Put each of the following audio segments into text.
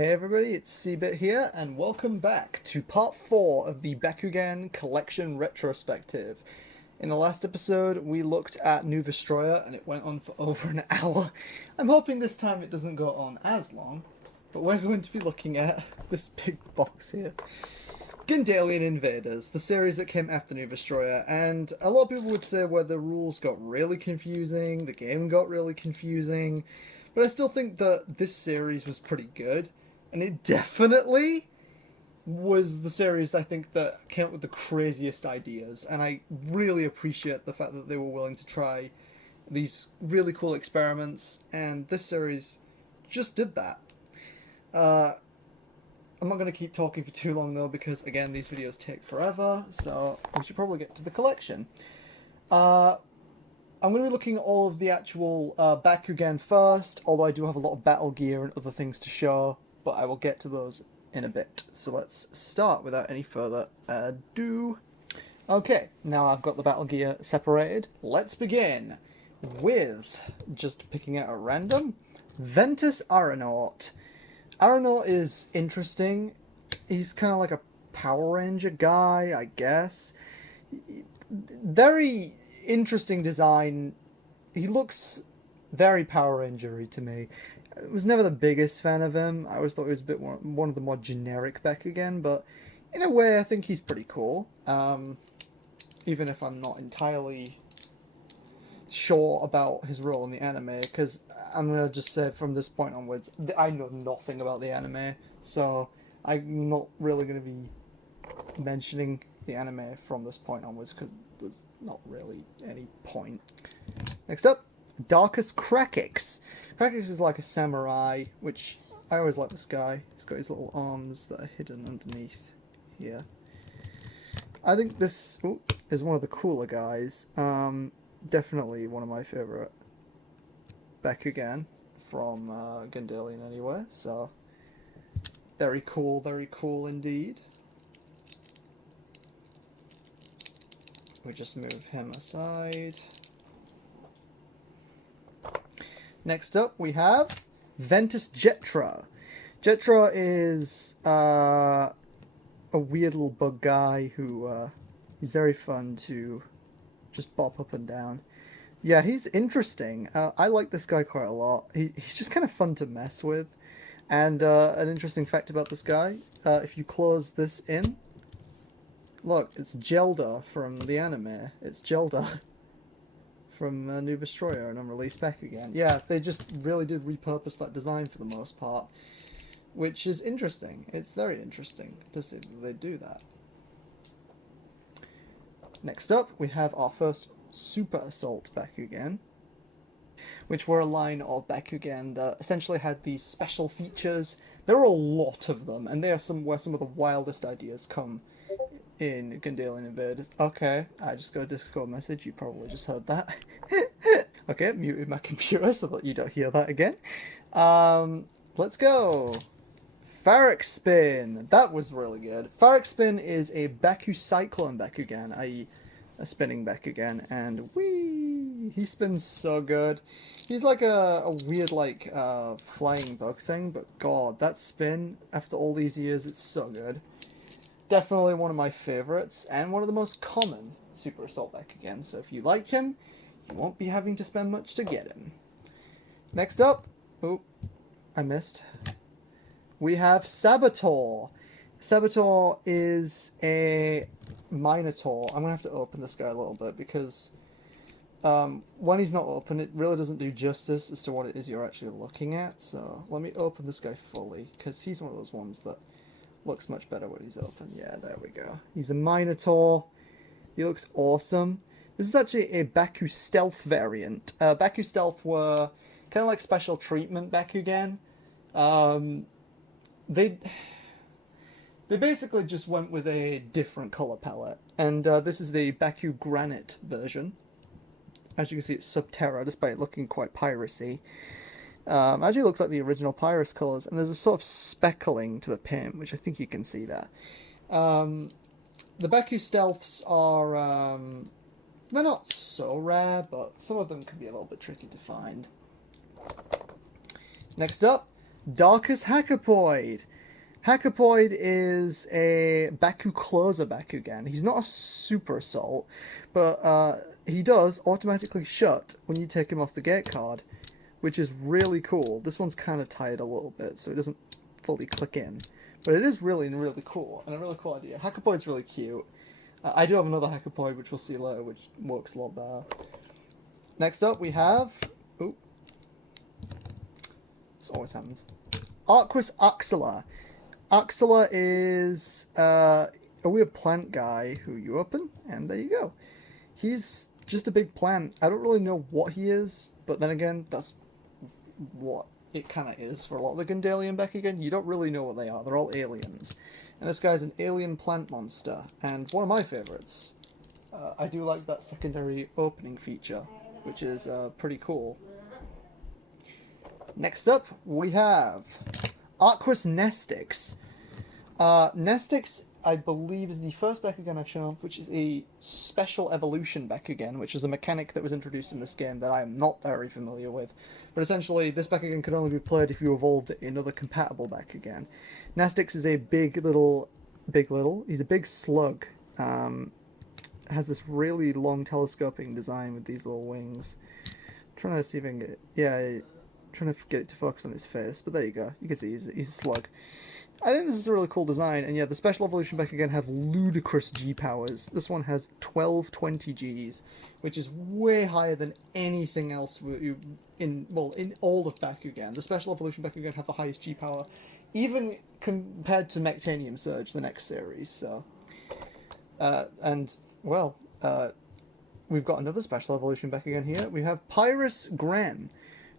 Hey everybody, it's seabit here, and welcome back to part 4 of the Bakugan Collection Retrospective. In the last episode, we looked at New Vestroya, and it went on for over an hour. I'm hoping this time it doesn't go on as long, but we're going to be looking at this big box here. Gundalian Invaders, the series that came after New Vestroya, and a lot of people would say where the rules got really confusing, the game got really confusing, but I still think that this series was pretty good, and it definitely was the series I think that came up with the craziest ideas, and I really appreciate the fact that they were willing to try these really cool experiments, and this series just did that. I'm not going to keep talking for too long though, because again, these videos take forever, so we should probably get to the collection. I'm going to be looking at all of the actual Bakugan first, although I do have a lot of battle gear and other things to show, but I will get to those in a bit. So let's start without any further ado. Okay, now I've got the battle gear separated. Let's begin with just picking out a random Ventus Aeronaut. Aeronaut is interesting. He's kind of like a Power Ranger guy, I guess. Very interesting design. He looks very Power Ranger-y to me. I was never the biggest fan of him. I always thought he was a bit more, one of the more generic Bakugan, but in a way I think he's pretty cool. Even if I'm not entirely sure about his role in the anime, because I'm going to just say from this point onwards, I know nothing about the anime, so I'm not really going to be mentioning the anime from this point onwards, because there's not really any point. Next up, Darkus Krakix. Krakix is like a samurai, which I always like this guy. He's got his little arms that are hidden underneath here. I think this is one of the cooler guys. Definitely one of my favourite Bakugan from Gundalian anyway, so very cool indeed. We just move him aside. Next up we have Ventus Jetra. Jetra is a weird little bug guy who he's very fun to just bop up and down. Yeah, he's interesting. I like this guy quite a lot. He's just kind of fun to mess with. And an interesting fact about this guy, if you close this in, look, it's Gelda from the anime. It's Gelda from New Vestroya and unreleased Bakugan. Yeah, they just really did repurpose that design for the most part, which is interesting. It's very interesting to see that they do that. Next up, we have our first Super Assault Bakugan, which were a line of Bakugan that essentially had these special features. There are a lot of them, and they are where some of the wildest ideas come in Gundalian Invaders. Okay, I just got a Discord message, you probably just heard that. Okay, muted my computer so that you don't hear that again. Let's go! Pharik Spin! That was really good. Pharik Spin is a Baku Cyclone Bakugan, i.e. a spinning Bakugan, and whee! He spins so good. He's like a weird, like, flying bug thing, but god, that spin, after all these years, it's so good. Definitely one of my favourites, and one of the most common Super Assault Bakugan, so if you like him, you won't be having to spend much to get him. Next up, oh, I missed. We have Saboteur. Saboteur is a Minotaur. I'm going to have to open this guy a little bit because when he's not open, it really doesn't do justice as to what it is you're actually looking at. So let me open this guy fully because he's one of those ones that looks much better when he's open. Yeah, there we go. He's a Minotaur. He looks awesome. This is actually a Baku Stealth variant. Baku Stealth were kind of like special treatment Bakugan. They basically just went with a different colour palette, and this is the Baku Granite version. As you can see, it's Subterra, despite it looking quite piracy. Actually looks like the original Pyrus colours, and there's a sort of speckling to the paint, which I think you can see there. The Baku Stealths are, they're not so rare, but some of them can be a little bit tricky to find. Next up, Darkus Hackapoid. Hackapoid is a Baku closer Bakugan. He's not a super assault, but he does automatically shut when you take him off the gate card, which is really cool. This one's kind of tied a little bit, so it doesn't fully click in. But it is really, really cool, and a really cool idea. Hackapoid's really cute. I do have another Hackapoid, which we'll see later, which works a lot better. Next up, we have... Oh. This always happens. Arquus Axela. Axela is a weird plant guy who you open, and there you go. He's just a big plant. I don't really know what he is, but then again, that's what it kind of is for a lot of the Gundalian Bakugan. You don't really know what they are. They're all aliens. And this guy's an alien plant monster, and one of my favourites. I do like that secondary opening feature, which is pretty cool. Next up, we have Arquus Nestix. Nestix, I believe, is the first Bakugan I've shown, which is a special evolution Bakugan, which is a mechanic that was introduced in this game that I am not very familiar with. But essentially, this Bakugan could only be played if you evolved another compatible Bakugan. Nestix is a he's a big slug. Has this really long telescoping design with these little wings. I'm trying to see if I can get it. Trying to get it to focus on his face, but there you go. You can see he's a slug. I think this is a really cool design, and yeah, the Special Evolution Bakugan have ludicrous G powers. This one has 1220 Gs, which is way higher than anything else in all of Bakugan. The Special Evolution Bakugan have the highest G power, even compared to Mectanium Surge, the next series. So, we've got another Special Evolution Bakugan here. We have Pyrus Gren,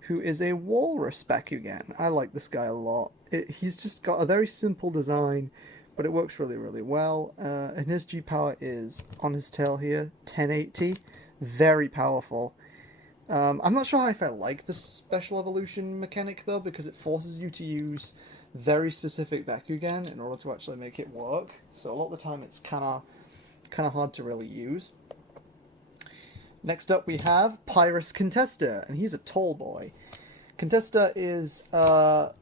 who is a walrus Bakugan. I like this guy a lot. He's just got a very simple design, but it works really, really well. And his G power is, on his tail here, 1080. Very powerful. I'm not sure if I like the Special Evolution mechanic, though, because it forces you to use very specific Bakugan in order to actually make it work. So a lot of the time it's kind of hard to really use. Next up we have Pyrus Contesta, and he's a tall boy. Contesta is,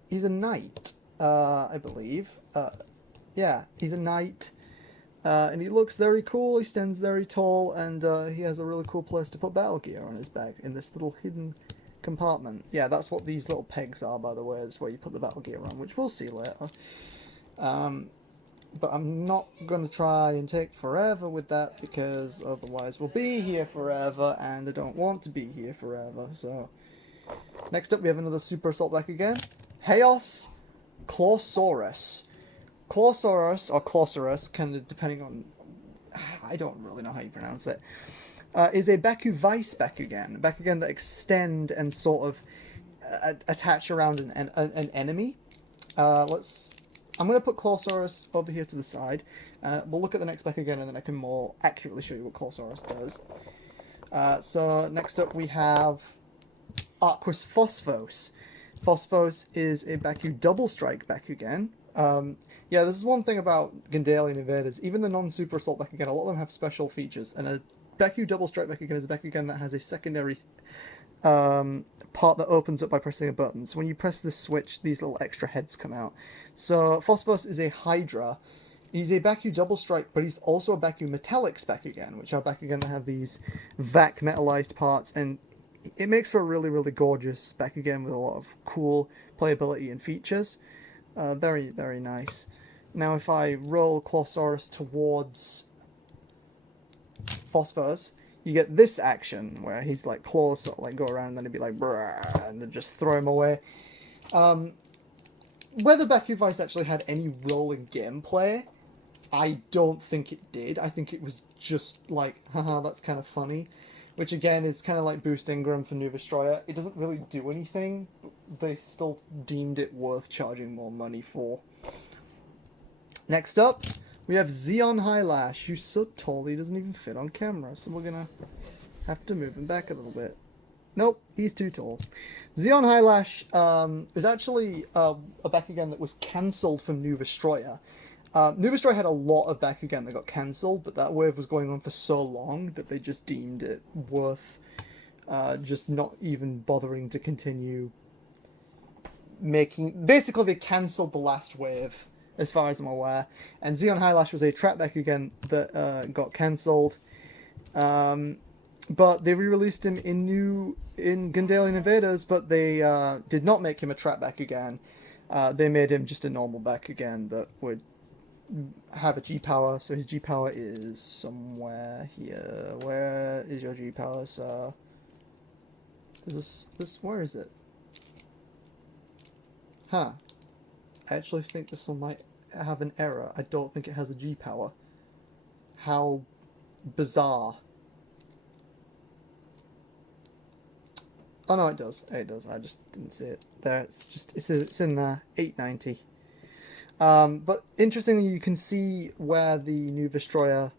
he's a knight, I believe. Yeah, he's a knight, and he looks very cool, he stands very tall, and he has a really cool place to put battle gear on his back, in this little hidden compartment. Yeah, that's what these little pegs are, by the way, is where you put the battle gear on, which we'll see later. But I'm not going to try and take forever with that, because otherwise we'll be here forever, and I don't want to be here forever, so... Next up we have another Super Assault Bakugan. Chaos Clausaurus. Clausaurus, or Clausaurus, kind of depending on... I don't really know how you pronounce it. Is a Baku Vice Bakugan. A Bakugan that extend and sort of attach around an enemy. I'm going to put Clausaurus over here to the side. We'll look at the next Bakugan, and then I can more accurately show you what Clausaurus does. So next up we have Arquus Phosphos. Phosphos is a Baku Double Strike Bakugan. Yeah, this is one thing about Gundalian Invaders. Even the non-Super Assault Bakugan, a lot of them have special features, and a Baku Double Strike Bakugan is a Bakugan that has a secondary part that opens up by pressing a button. So when you press this switch, these little extra heads come out. So Phosphos is a Hydra. He's a Baku Double Strike, but he's also a Baku Metallics Bakugan, which are Bakugan that have these vac metallized parts, and it makes for a really, really gorgeous Bakugan with a lot of cool playability and features. Very, very nice. Now if I roll Clausaurus towards Phosphorus, you get this action where he's like claws sort of like go around and then he'd be like brrr, and then just throw him away. Whether Baku Vice actually had any role in gameplay, I don't think it did. I think it was just like, haha, that's kind of funny. Which again is kind of like Boost Ingram for New Destroyer. It doesn't really do anything, but they still deemed it worth charging more money for. Next up, we have Xeon Highlash, who's so tall he doesn't even fit on camera, so we're gonna have to move him back a little bit. Nope, he's too tall. Xeon Highlash is actually a Bakugan that was cancelled from New Destroyer. New Destroyer had a lot of Bakugan that got cancelled, but that wave was going on for so long that they just deemed it worth just not even bothering to continue basically they cancelled the last wave, as far as I'm aware. And Xeon Highlash was a trap Bakugan that got cancelled. But they re-released him in Gundalian Invaders, but they did not make him a trap Bakugan. They made him just a normal Bakugan that would have a G power. So his G power is somewhere here. Where is your G power, sir? Is this where is it? Huh. I actually think this one might have an error. I don't think it has a G power. How bizarre. Oh no, it does. It does. I just didn't see it. There, it's in there. 890. But interestingly, you can see where the new Destroyer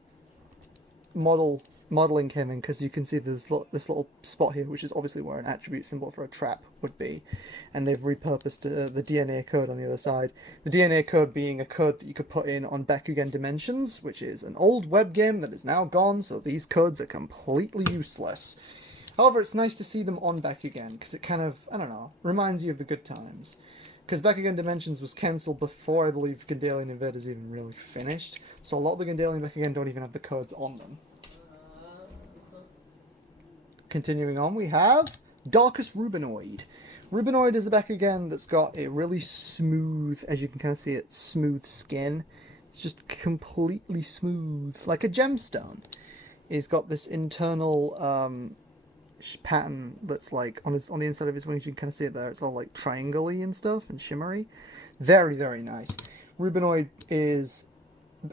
modeling came in, because you can see this little spot here, which is obviously where an attribute symbol for a trap would be, and they've repurposed the DNA code on the other side. The DNA code being a code that you could put in on Bakugan Dimensions, which is an old web game that is now gone, so these codes are completely useless. However, it's nice to see them on Bakugan, because it kind of, I don't know, reminds you of the good times. Because Bakugan Dimensions was cancelled before, I believe, Gundalian Invaders even really finished, so a lot of the Gundalian Bakugan don't even have the codes on them. Continuing on, we have Darkus Rubinoid. Rubinoid is a Bakugan that's got a really smooth, as you can kind of see it, smooth skin. It's just completely smooth, like a gemstone. He's got this internal pattern that's like on the inside of his wings. You can kind of see it there. It's all like triangle-y and stuff and shimmery. Very, very nice. Rubinoid is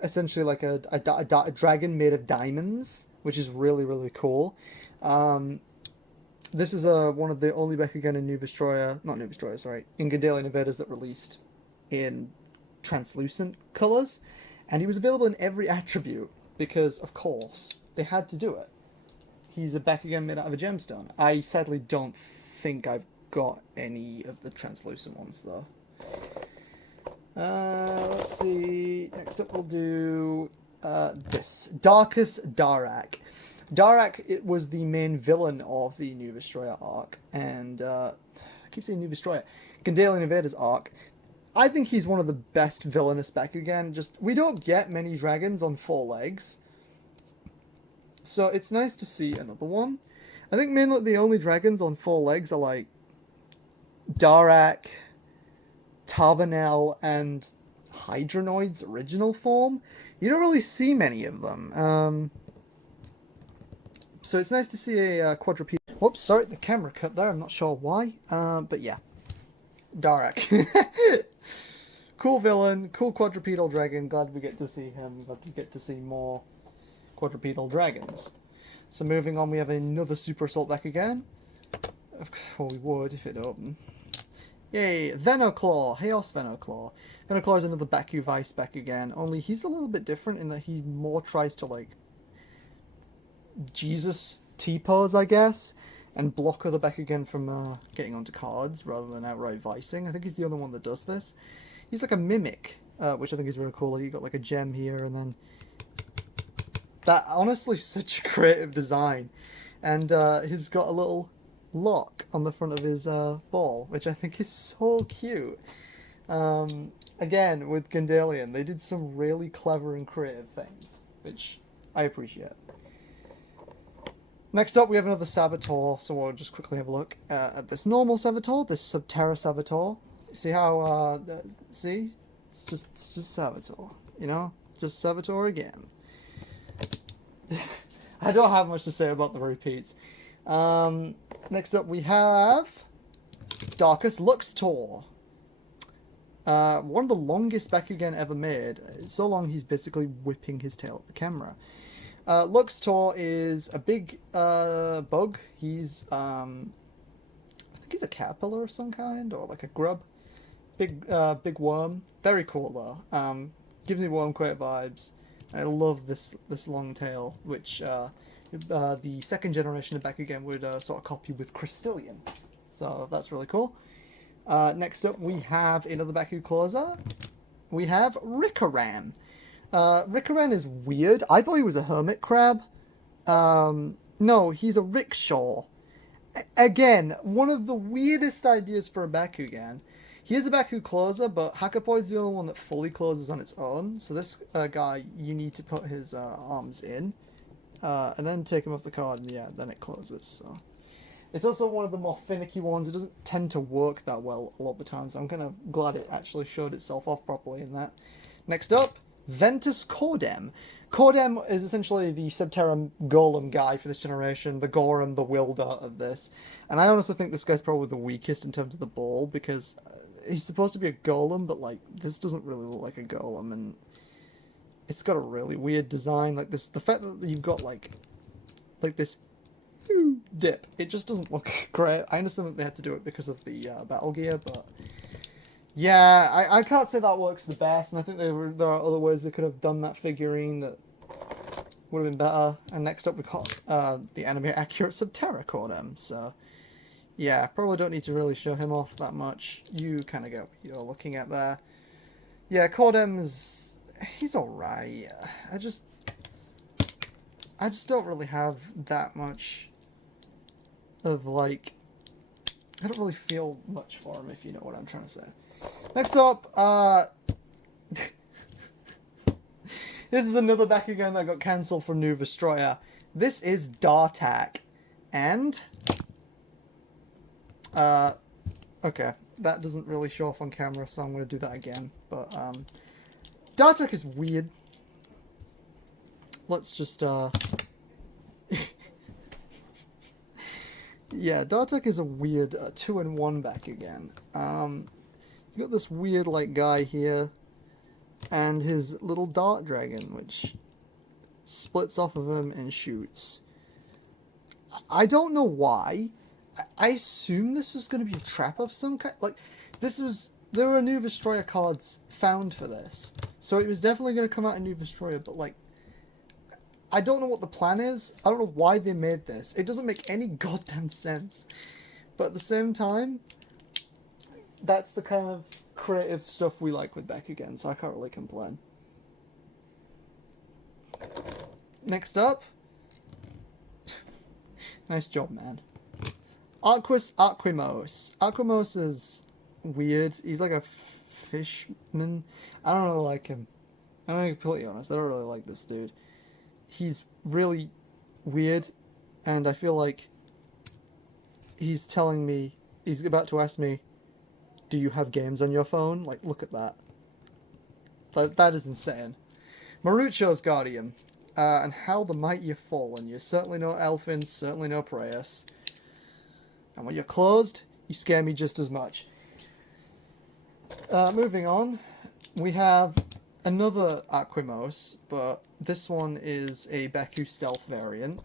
essentially like a dragon made of diamonds, which is really, really cool. This is one of the only Bakugan in in Gundalian Invaders that released in translucent colors, and he was available in every attribute because, of course, they had to do it. He's a Bakugan made out of a gemstone. I sadly don't think I've got any of the translucent ones though. Let's see. Next up, we'll do this Darkus Darak. Darak, it was the main villain of the New Destroyer arc, and I keep saying New Destroyer, Gundalian Invaders arc. I think he's one of the best villainous Bakugan. We don't get many dragons on 4 legs, so it's nice to see another one. I think mainly the only dragons on 4 legs are like Darak, Tarvanel, and Hydronoid's original form. You don't really see many of them. So it's nice to see a quadrupedal. Whoops, sorry, the camera cut there. I'm not sure why. But yeah, Darak. Cool villain, cool quadrupedal dragon. Glad we get to see him. Glad we get to see more quadrupedal dragons. So moving on, we have another Super Assault Bakugan. Well, we would if it opened. Yay, Venoclaw, Chaos Venoclaw. Venoclaw is another Baku Vice Bakugan, only he's a little bit different in that he more tries to, like, Jesus T-pose, I guess, and block other Bakugan from getting onto cards rather than outright vicing. I think he's the only one that does this. He's like a mimic, which I think is really cool. You got like a gem here, and then that honestly such a creative design. And he's got a little lock on the front of his ball, which I think is so cute. Again, with Gundalian, they did some really clever and creative things, which I appreciate. Next up, we have another Saboteur, so we'll just quickly have a look at this normal Saboteur, this Subterra Saboteur. See how, see? It's just Saboteur, you know? Just Saboteur again. I don't have much to say about the repeats. Next up, we have Darkus Luxtor. One of the longest Bakugan ever made. It's so long he's basically whipping his tail at the camera. Luxtor is a big bug. He's I think he's a caterpillar of some kind, or like a grub. Big worm. Very cool though. Gives me Wormquake vibes. I love this long tail, which the second generation of Bakugan would sort of copy with Crystallian. So that's really cool. Next up, we have another Baku Closer. We have Rikaran. Rikaran is weird. I thought he was a hermit crab. No, he's a rickshaw. Again, one of the weirdest ideas for a Bakugan. He is a Baku closer, but Hakuppoi is the only one that fully closes on its own. So this guy, you need to put his arms in, and then take him off the card, and yeah, then it closes. So it's also one of the more finicky ones. It doesn't tend to work that well a lot of the time, so I'm kind of glad it actually showed itself off properly in that. Next up, Ventus Cordem. Cordem is essentially the Subterra Golem guy for this generation, the Gorham, the Wilder of this. And I honestly think this guy's probably the weakest in terms of the ball, because he's supposed to be a golem, but like this doesn't really look like a golem, and it's got a really weird design. Like this, the fact that you've got like this dip, it just doesn't look great. I understand that they had to do it because of the battle gear, but yeah, I can't say that works the best, and I think there are other ways they could have done that figurine that would have been better. And next up we got the anime accurate Subterra Cordem, so yeah, probably don't need to really show him off that much. You kind of get what you're looking at there. Yeah, Cordem's... he's alright. I just don't really have that much of, like... I don't really feel much for him, if you know what I'm trying to say. Next up, this is another Bakugan that got cancelled for New Destroyer. This is Dartak, and okay, that doesn't really show off on camera, so I'm going to do that again. But Dartak is weird. Let's just yeah, Dartak is a weird 2-in-1 Bakugan. You got this weird like guy here, and his little dart dragon, which splits off of him and shoots. I don't know why. I assume this was going to be a trap of some kind. Like, there were New Destroyer cards found for this, so it was definitely going to come out in New Destroyer. But like, I don't know what the plan is. I don't know why they made this. It doesn't make any goddamn sense. But at the same time, that's the kind of creative stuff we like with Bakugan, so I can't really complain. Next up. Nice job, man. Arquus Aquimos. Aquimos is weird. He's like a fishman. I don't really like him. I'm gonna be completely honest. I don't really like this dude. He's really weird, and I feel like he's telling me, he's about to ask me, do you have games on your phone? Like, look at that. That is insane. Marucho's Guardian. And how the mighty have fallen. You're certainly no Elfin, certainly no Praeus. And when you're closed, you scare me just as much. Moving on, we have another Aquimos, but this one is a Baku Stealth variant.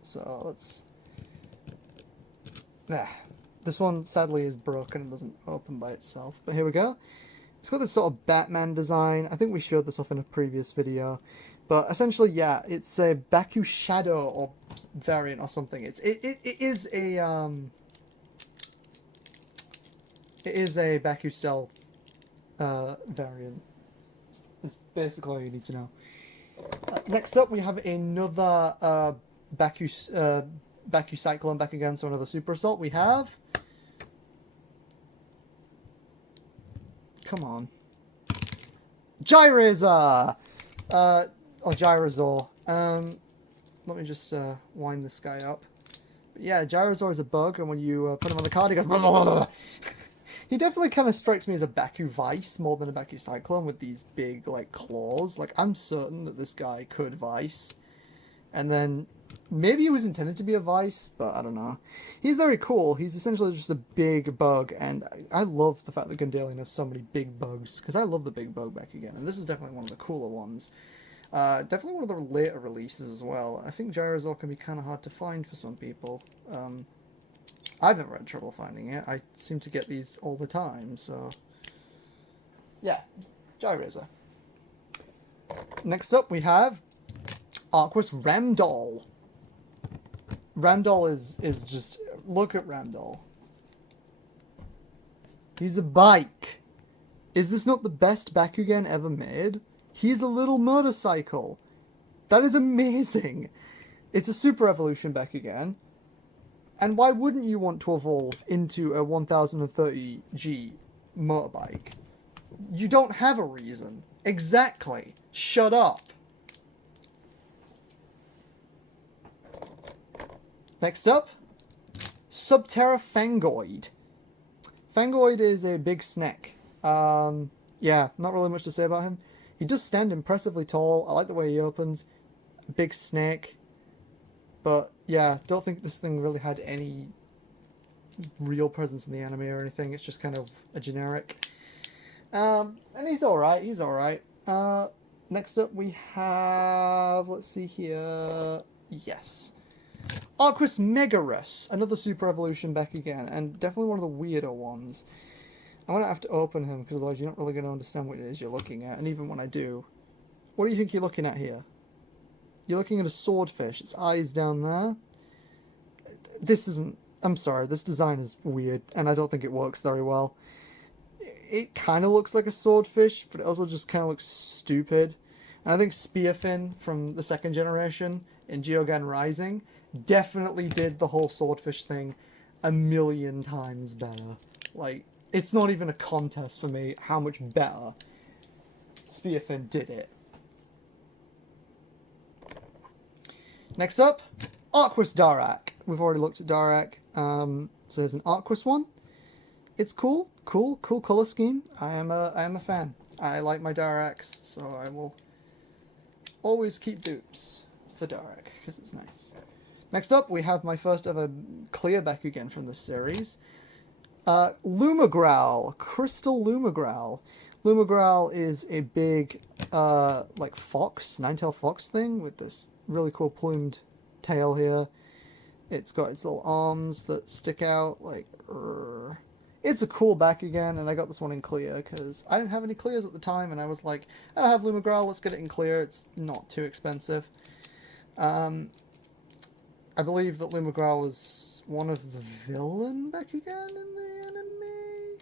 So let's... This one, sadly, is broken and doesn't open by itself. But here we go. It's got this sort of Batman design. I think we showed this off in a previous video. But essentially, yeah, it's a Baku Shadow or variant or something. It is a Baku Stealth variant. Is basically all you need to know. Next up, we have another Baku Cyclone back again, so another Super Assault. We have... Come on. Gyrazer! Or Gyrazor. Let me just wind this guy up. But yeah, Gyrazor is a bug, and when you put him on the card, he goes... Blah, blah, blah. He definitely kind of strikes me as a Baku Vice more than a Baku Cyclone with these big, like, claws. Like, I'm certain that this guy could Vice. And then... Maybe he was intended to be a Vice, but I don't know. He's very cool. He's essentially just a big bug, and I love the fact that Gundalian has so many big bugs, because I love the big bug back again, and this is definitely one of the cooler ones. Definitely one of the later releases as well. I think Gyrazor can be kind of hard to find for some people. I've never had trouble finding it. I seem to get these all the time, so... Yeah, Gyrazor. Next up we have Arquus Ramdoll. Ramdoll is just... Look at Ramdoll. He's a bike. Is this not the best Bakugan ever made? He's a little motorcycle. That is amazing. It's a Super Evolution Bakugan. And why wouldn't you want to evolve into a 1030G motorbike? You don't have a reason. Exactly. Shut up. Next up, Subterra Fangoid. Fangoid is a big snake. Yeah, not really much to say about him. He does stand impressively tall. I like the way he opens. Big snake. But yeah, don't think this thing really had any real presence in the anime or anything. It's just kind of a generic. And he's alright, he's alright. Next up we have, let's see here, yes. Arquus Megarus, another super evolution back again, and definitely one of the weirder ones. I'm going to have to open him, because otherwise you're not really going to understand what it is you're looking at, and even when I do. What do you think you're looking at here? You're looking at a swordfish, its eyes down there. This isn't, I'm sorry, this design is weird, and I don't think it works very well. It kind of looks like a swordfish, but it also just kind of looks stupid. And I think Spearfin from the second generation in Geogan Rising definitely did the whole swordfish thing a million times better. Like, it's not even a contest for me how much better Spearfin did it. Next up, Arquus Darak. We've already looked at Darak. So there's an Arquus one. It's cool. Cool color scheme. I am a fan. I like my Daraks, so I will always keep dupes for Darak, because it's nice. Next up, we have my first ever clear Bakugan from this series. Lumagrowl. Crystal Lumagrowl. Lumagrowl is a big, like fox, nine-tailed fox thing with this really cool plumed tail here. It's got its little arms that stick out, like, It's a cool Bakugan, and I got this one in clear, because I didn't have any clears at the time, and I was like, I have Lumagrowl, let's get it in clear, it's not too expensive. I believe that Lumagrowl was one of the villain Bakugan in the anime.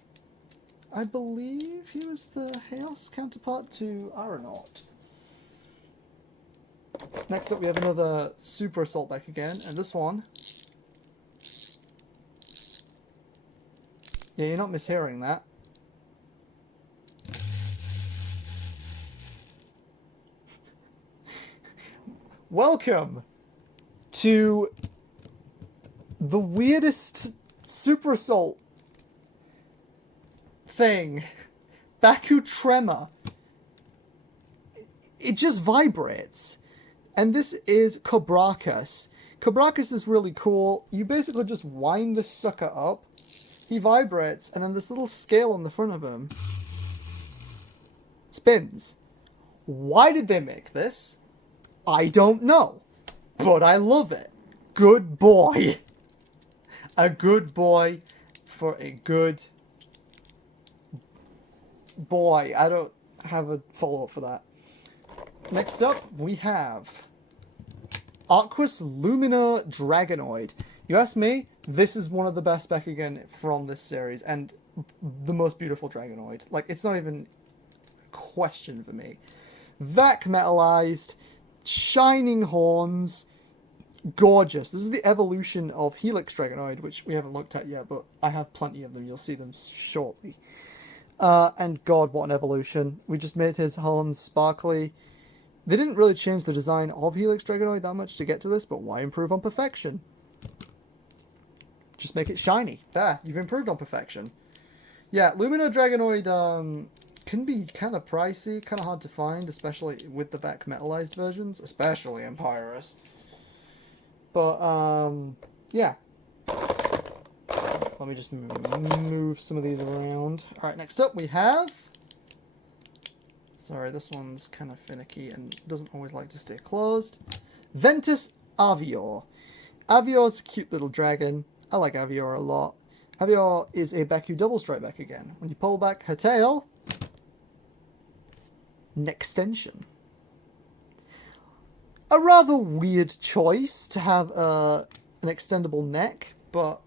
I believe he was the Chaos counterpart to Aeronaut. Next up we have another Super Assault Bakugan, and this one... Yeah, you're not mishearing that. Welcome to the weirdest Super Assault thing. Baku Tremor. It just vibrates. And this is Cobracus. Cobracus is really cool. You basically just wind this sucker up. He vibrates, and then this little scale on the front of him spins. Why did they make this? I don't know. But I love it. Good boy. A good boy for a good boy. I don't have a follow-up for that. Next up, we have Arquus Lumina Dragonoid. You ask me, this is one of the best Bakugan from this series, and the most beautiful Dragonoid. Like, it's not even a question for me. Vac metalized, shining horns, gorgeous. This is the evolution of Helix Dragonoid, which we haven't looked at yet, but I have plenty of them. You'll see them shortly. And God, what an evolution. We just made his horns sparkly. They didn't really change the design of Helix Dragonoid that much to get to this, but why improve on perfection? Just make it shiny. There, you've improved on perfection. Yeah, Lumina Dragonoid can be kind of pricey, kind of hard to find, especially with the Vac metalized versions, especially in Pyrus. But, yeah. Let me just move some of these around. Alright, next up we have... Sorry, this one's kind of finicky and doesn't always like to stay closed. Ventus Avior. Avior's a cute little dragon. I like Avior a lot. Avior is a Baku double strike back again. When you pull back her tail, an extension. A rather weird choice to have an extendable neck, but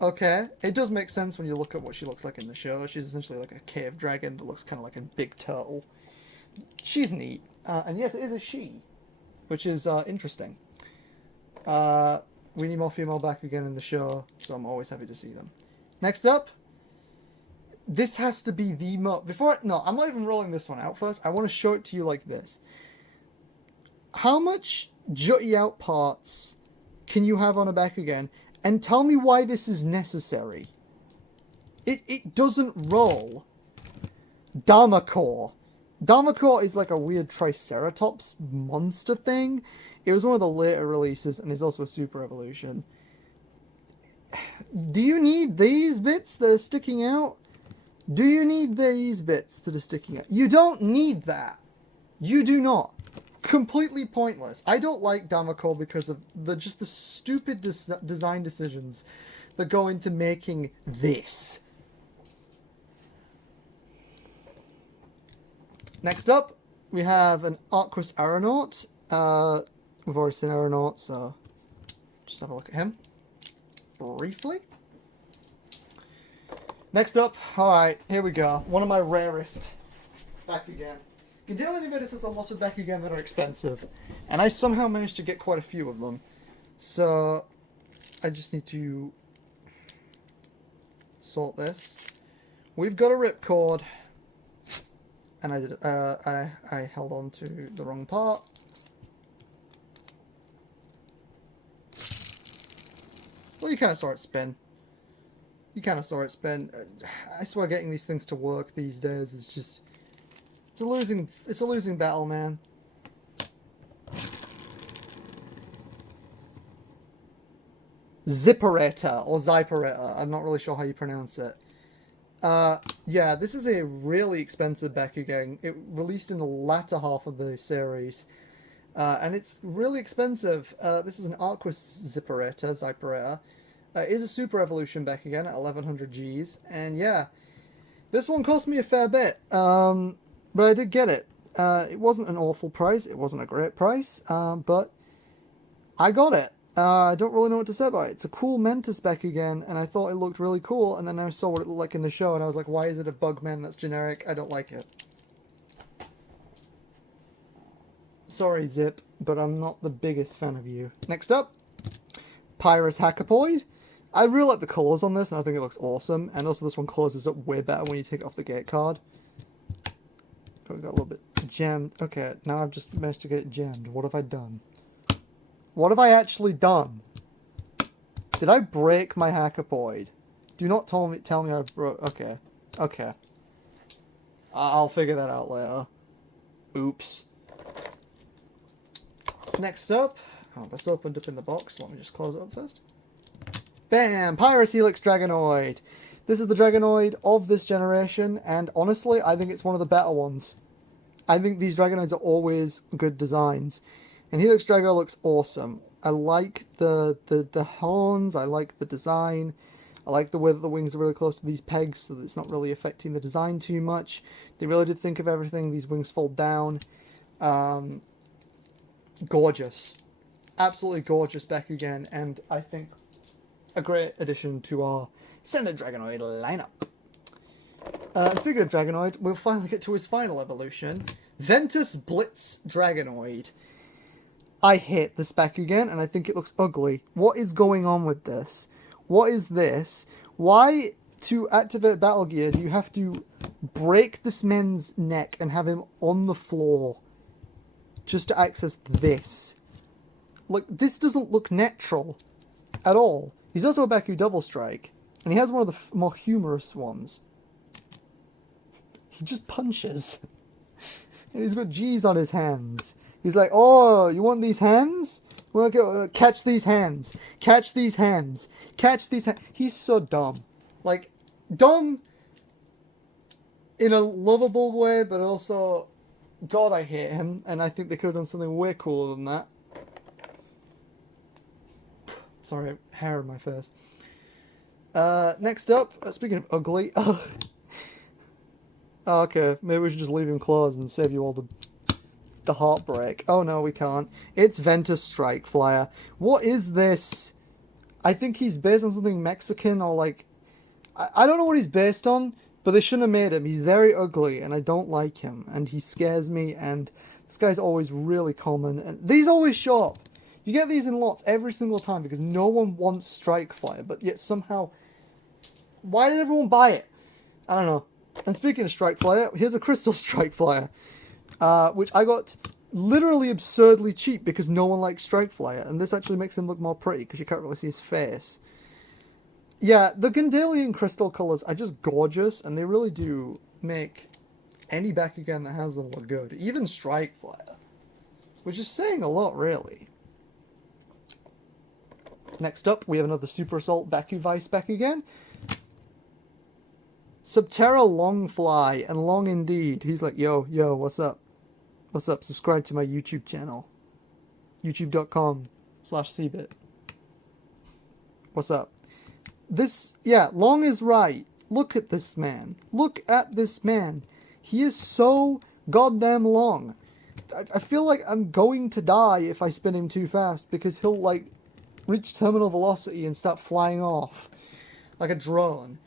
okay. It does make sense when you look at what she looks like in the show. She's essentially like a cave dragon that looks kind of like a big turtle. She's neat. And yes, it is a she, which is interesting. We need more female Bakugan in the show, so I'm always happy to see them. Next up, this has to be the most... No, I'm not even rolling this one out first. I want to show it to you like this. How much jutty out parts can you have on a Bakugan? And tell me why this is necessary. It doesn't roll. Dharmacore. Dharmacore is like a weird Triceratops monster thing. It was one of the later releases, and is also a Super Evolution. Do you need these bits that are sticking out? Do you need these bits that are sticking out? You don't need that. You do not. Completely pointless. I don't like Dharmacore because of the stupid design decisions that go into making this. Next up, we have an Arquus Aeronaut. We've already seen Aeronaut, so just have a look at him briefly. Next up, alright, here we go. One of my rarest Bakugan. Gundalian Invaders has a lot of Bakugan that are expensive, and I somehow managed to get quite a few of them. So, I just need to sort this. We've got a ripcord, and I held on to the wrong part. Well, you kind of saw it spin. You kind of saw it spin. I swear getting these things to work these days is just... It's a losing battle, man. Zipperator, or Zyperator. I'm not really sure how you pronounce it. Yeah, this is a really expensive Bakugan. It released in the latter half of the series. And it's really expensive. This is an Arquus Zyperator. It is a Super Evolution Bakugan at 1100 Gs. And yeah, this one cost me a fair bit. But I did get it. It wasn't an awful price. It wasn't a great price. But I got it. I don't really know what to say about it. It's a cool Mentis Bakugan, and I thought it looked really cool, and then I saw what it looked like in the show, and I was like, why is it a Bugman that's generic? I don't like it. Sorry, Zip, but I'm not the biggest fan of you. Next up, Pyrus Hackapoid. I really like the colours on this, and I think it looks awesome, and also this one closes up way better when you take it off the gate card. Got a little bit jammed. Okay, now I've just managed to get it jammed. What have I done? What have I actually done? Did I break my Hackapoid? Do not tell me I broke... Okay. Okay. I'll figure that out later. Oops. Next up... Oh, this opened up in the box. Let me just close it up first. Bam! Pyrus Helix Dragonoid. This is the Dragonoid of this generation, and honestly, I think it's one of the better ones. I think these Dragonoids are always good designs. And Helix Drago looks awesome. I like the horns, I like the design, I like the way that the wings are really close to these pegs so that it's not really affecting the design too much. They really did think of everything, these wings fold down. Gorgeous. Absolutely gorgeous Bakugan, and I think a great addition to our Standard Dragonoid lineup. Speaking of Dragonoid, we'll finally get to his final evolution. Ventus Blitz Dragonoid. I hate this Bakugan, and I think it looks ugly. What is going on with this? What is this? Why, to activate Battle Gear, do you have to break this man's neck and have him on the floor just to access this? Like, this doesn't look natural at all. He's also a Baku Double Strike, and he has one of the more humorous ones. He just punches. And he's got G's on his hands. He's like, oh, you want these hands? Well, okay, catch these hands. Catch these hands. Catch these hands. He's so dumb. Like, dumb in a lovable way, but also, God, I hate him. And I think they could have done something way cooler than that. Sorry, hair in my face. Next up, speaking of ugly. Oh, okay, maybe we should just leave him closed and save you all the heartbreak. Oh no, we can't. It's Ventus Strike Flyer. What is this? I think he's based on something Mexican or like... I don't know what he's based on, but they shouldn't have made him. He's very ugly and I don't like him. And he scares me, and this guy's always really common. And these always show up. You get these in lots every single time because no one wants Strike Flyer, but yet somehow... Why did everyone buy it? I don't know. And speaking of Strike Flyer, here's a Crystal Strike Flyer, which I got literally absurdly cheap because no one likes Strike Flyer, and this actually makes him look more pretty because you can't really see his face. Yeah, the Gundalian crystal colours are just gorgeous, and they really do make any Bakugan that has them look good. Even Strike Flyer, which is saying a lot, really. Next up, we have another Super Assault Bakuvice Bakugan. Subterra Longfly, and long indeed. He's like, yo, what's up? What's up? Subscribe to my YouTube channel. YouTube.com/seabit. What's up? This, yeah, long is right. Look at this man. Look at this man. He is so goddamn long. I feel like I'm going to die if I spin him too fast, because he'll, like, reach terminal velocity and start flying off like a drone.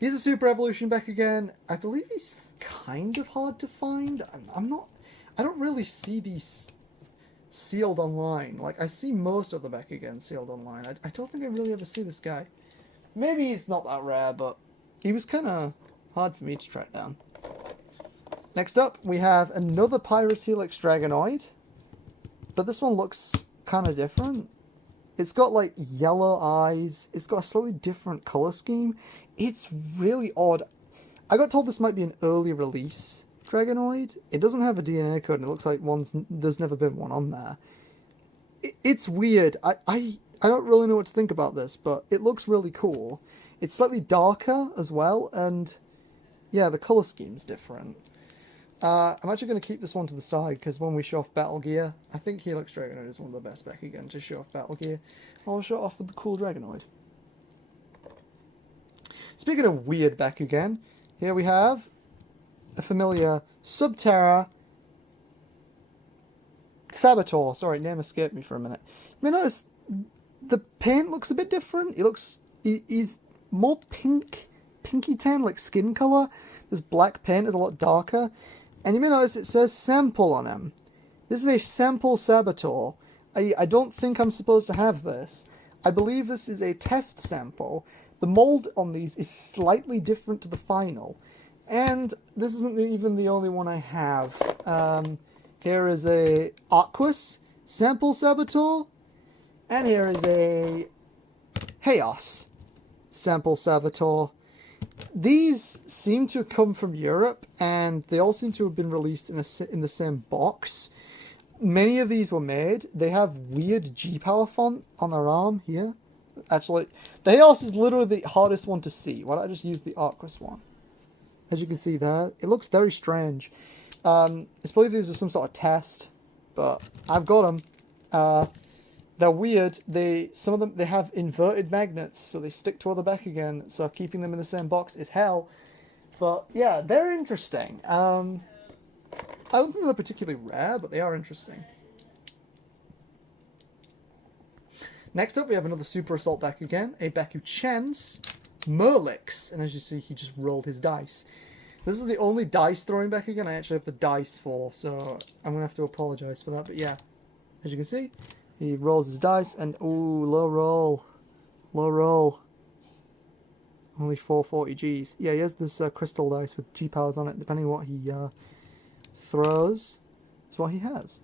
He's a Super Evolution Bakugan. I believe he's kind of hard to find. I don't really see these sealed online. Like, I see most of the Bakugan sealed online. I don't think I really ever see this guy. Maybe he's not that rare, but he was kind of hard for me to track down. Next up, we have another Pyrus Helix Dragonoid, but this one looks kind of different. It's got, like, yellow eyes. It's got a slightly different color scheme. It's really odd. I got told this might be an early release Dragonoid. It doesn't have a DNA code, and it looks like there's never been one on there. It's weird. I don't really know what to think about this, but it looks really cool. It's slightly darker as well, and yeah, the color scheme's different. I'm actually going to keep this one to the side, because when we show off Battle Gear, I think Helix Dragonoid is one of the best Bakugan to show off Battle Gear. I'll show it off with the cool Dragonoid. Speaking of weird Bakugan, here we have a familiar Subterra Saboteur. Sorry, name escaped me for a minute. You may notice the paint looks a bit different. He's more pinky tan, like skin color. This black paint is a lot darker. And you may notice it says sample on him. This is a sample Saboteur. I don't think I'm supposed to have this. I believe this is a test sample. The mold on these is slightly different to the final. And this isn't even the only one I have. Here is a Aquas sample Saboteur. And here is a Chaos sample Saboteur. These seem to have come from Europe, and they all seem to have been released in the same box. Many of these were made. They have weird G-Power font on their arm here. Actually, the Chaos is literally the hardest one to see. Why don't I just use the Aquas one? As you can see there, it looks very strange. It's believed these were some sort of test, but I've got them. They're weird. Some of them, they have inverted magnets, so they stick to other Bakugan, so keeping them in the same box is hell. But yeah, they're interesting. I don't think they're particularly rare, but they are interesting. Next up, we have another Super Assault Bakugan, a Bakuchance Merlix, and as you see, he just rolled his dice. This is the only dice throwing Bakugan I actually have the dice for, so I'm going to have to apologize for that, but yeah, as you can see, he rolls his dice, and ooh, low roll. Low roll. Only 440 Gs. Yeah, he has this crystal dice with G-powers on it, depending on what he throws. That's what he has.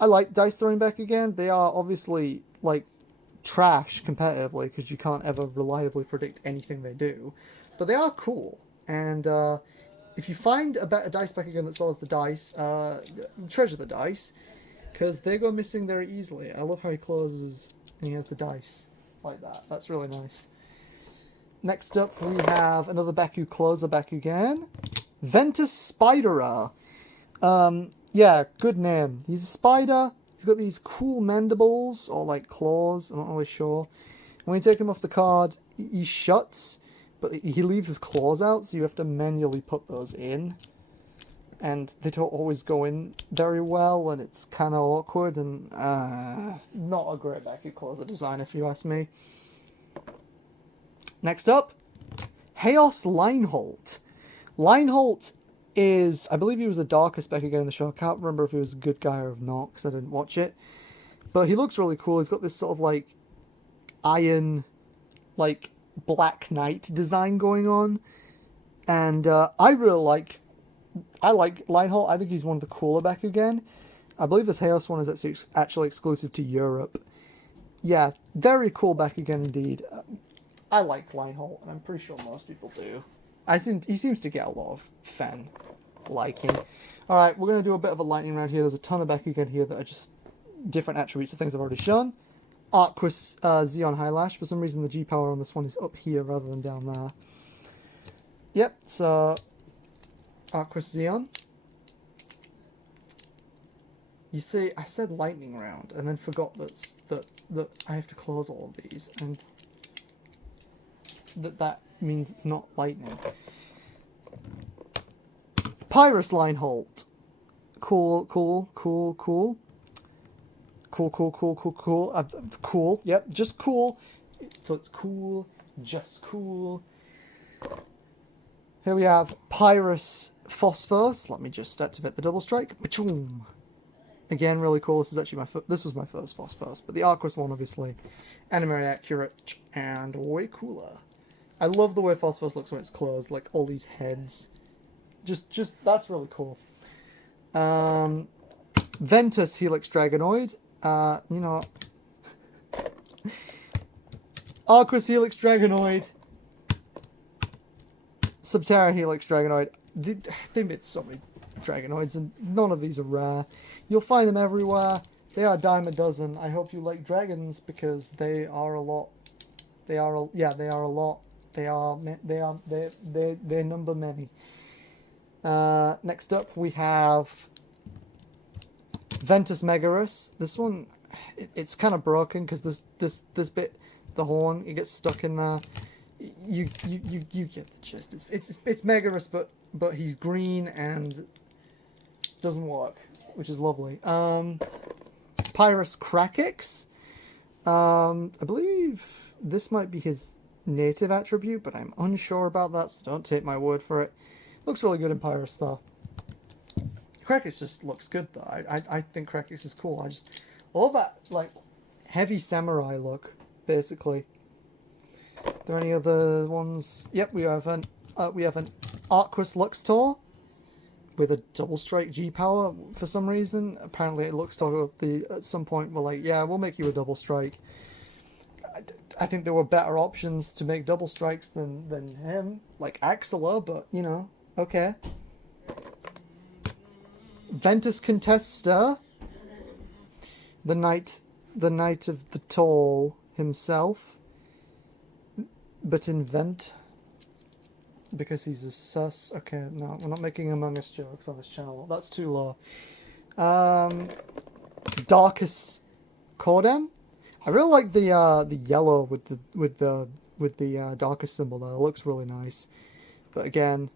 I like dice throwing Bakugan. They are obviously, like, trash competitively, because you can't ever reliably predict anything they do. But they are cool. And if you find a better dice Bakugan that sells the dice, treasure the dice, because they go missing very easily. I love how he closes and he has the dice like that. That's really nice. Next up, we have another Baku Closer Bakugan. Ventus Spiderer. Yeah, good name. He's a spider. He's got these cool mandibles, or like claws, I'm not really sure. When you take him off the card, he shuts, but he leaves his claws out, so you have to manually put those in. And they don't always go in very well, and it's kind of awkward, and not a great Baku Closer design, if you ask me. Next up, Chaos Lineholt. Lineholt is, I believe he was the darkest Bakugan in the show. I can't remember if he was a good guy or not, because I didn't watch it. But he looks really cool. He's got this sort of like iron, like Black Knight design going on. And I like Lionheart. I think he's one of the cooler Bakugan. I believe this Chaos one is actually exclusive to Europe. Yeah, very cool Bakugan indeed. I like Lionheart, and I'm pretty sure most people do. He seems to get a lot of fan liking. Alright, we're going to do a bit of a lightning round here. There's a ton of Bakugan here that are just different attributes of things I've already shown. Arquus Xeon Highlash. For some reason the G power on this one is up here rather than down there. Yep, so Arquus Xeon. You see, I said lightning round and then forgot that I have to close all of these, and that means it's not lightning. Pyrus Lineholt. Cool. Cool. Yep, just cool. So it's cool, just cool. Here we have Pyrus Phosphorus. Let me just activate the double strike. Pachoom. Again, really cool. This is actually this was my first Phosphorus, but the Arquus one, obviously, anime accurate and way cooler. I love the way Phosphorus looks when it's closed, like all these heads. Just that's really cool. Ventus Helix Dragonoid. You know, Arquus Helix Dragonoid. Subterra Helix Dragonoid. They made so many Dragonoids, and none of these are rare. You'll find them everywhere. They are a dime a dozen. I hope you like dragons, because they are a lot. They are a lot. They number many. Next up we have Ventus Megarus. This one, it's kind of broken because this bit, the horn, it gets stuck in there. You get the gist. It's Megarus, but he's green and doesn't work, which is lovely. Pyrus Krakix. I believe this might be his native attribute, but I'm unsure about that, so don't take my word for it. Looks really good in Pyrus, though. Krakix just looks good, though. I think Krakix is cool. I just love that, like, heavy samurai look, basically. Are there any other ones? Yep, we have an Arquus Luxtor with a double strike G power for some reason. Apparently, Luxtor at some point were like, yeah, we'll make you a double strike. I think there were better options to make double strikes than him, like Axela, but you know, okay. Ventus Contester, the knight of the tall himself, but in Vent, because he's a sus. Okay, no, we're not making Among Us jokes on this channel. That's too low. Darkus Cordem. I really like the yellow with the darkest symbol there. It looks really nice. But again,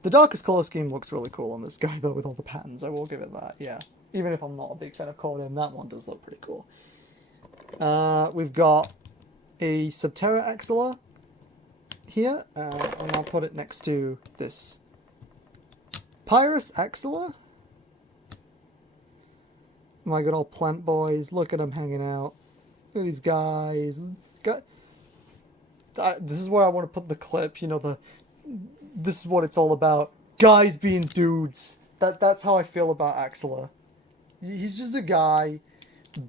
the darkest color scheme looks really cool on this guy though, with all the patterns. I will give it that. Yeah, even if I'm not a big fan of Cordem, that one does look pretty cool. We've got a Subterra Axela here, and I'll put it next to this Pyrus Axela. My good old plant boys, look at them hanging out. Look at these guys. This is where I want to put the clip, you know, this is what it's all about. Guys being dudes. That's how I feel about Axela. He's just a guy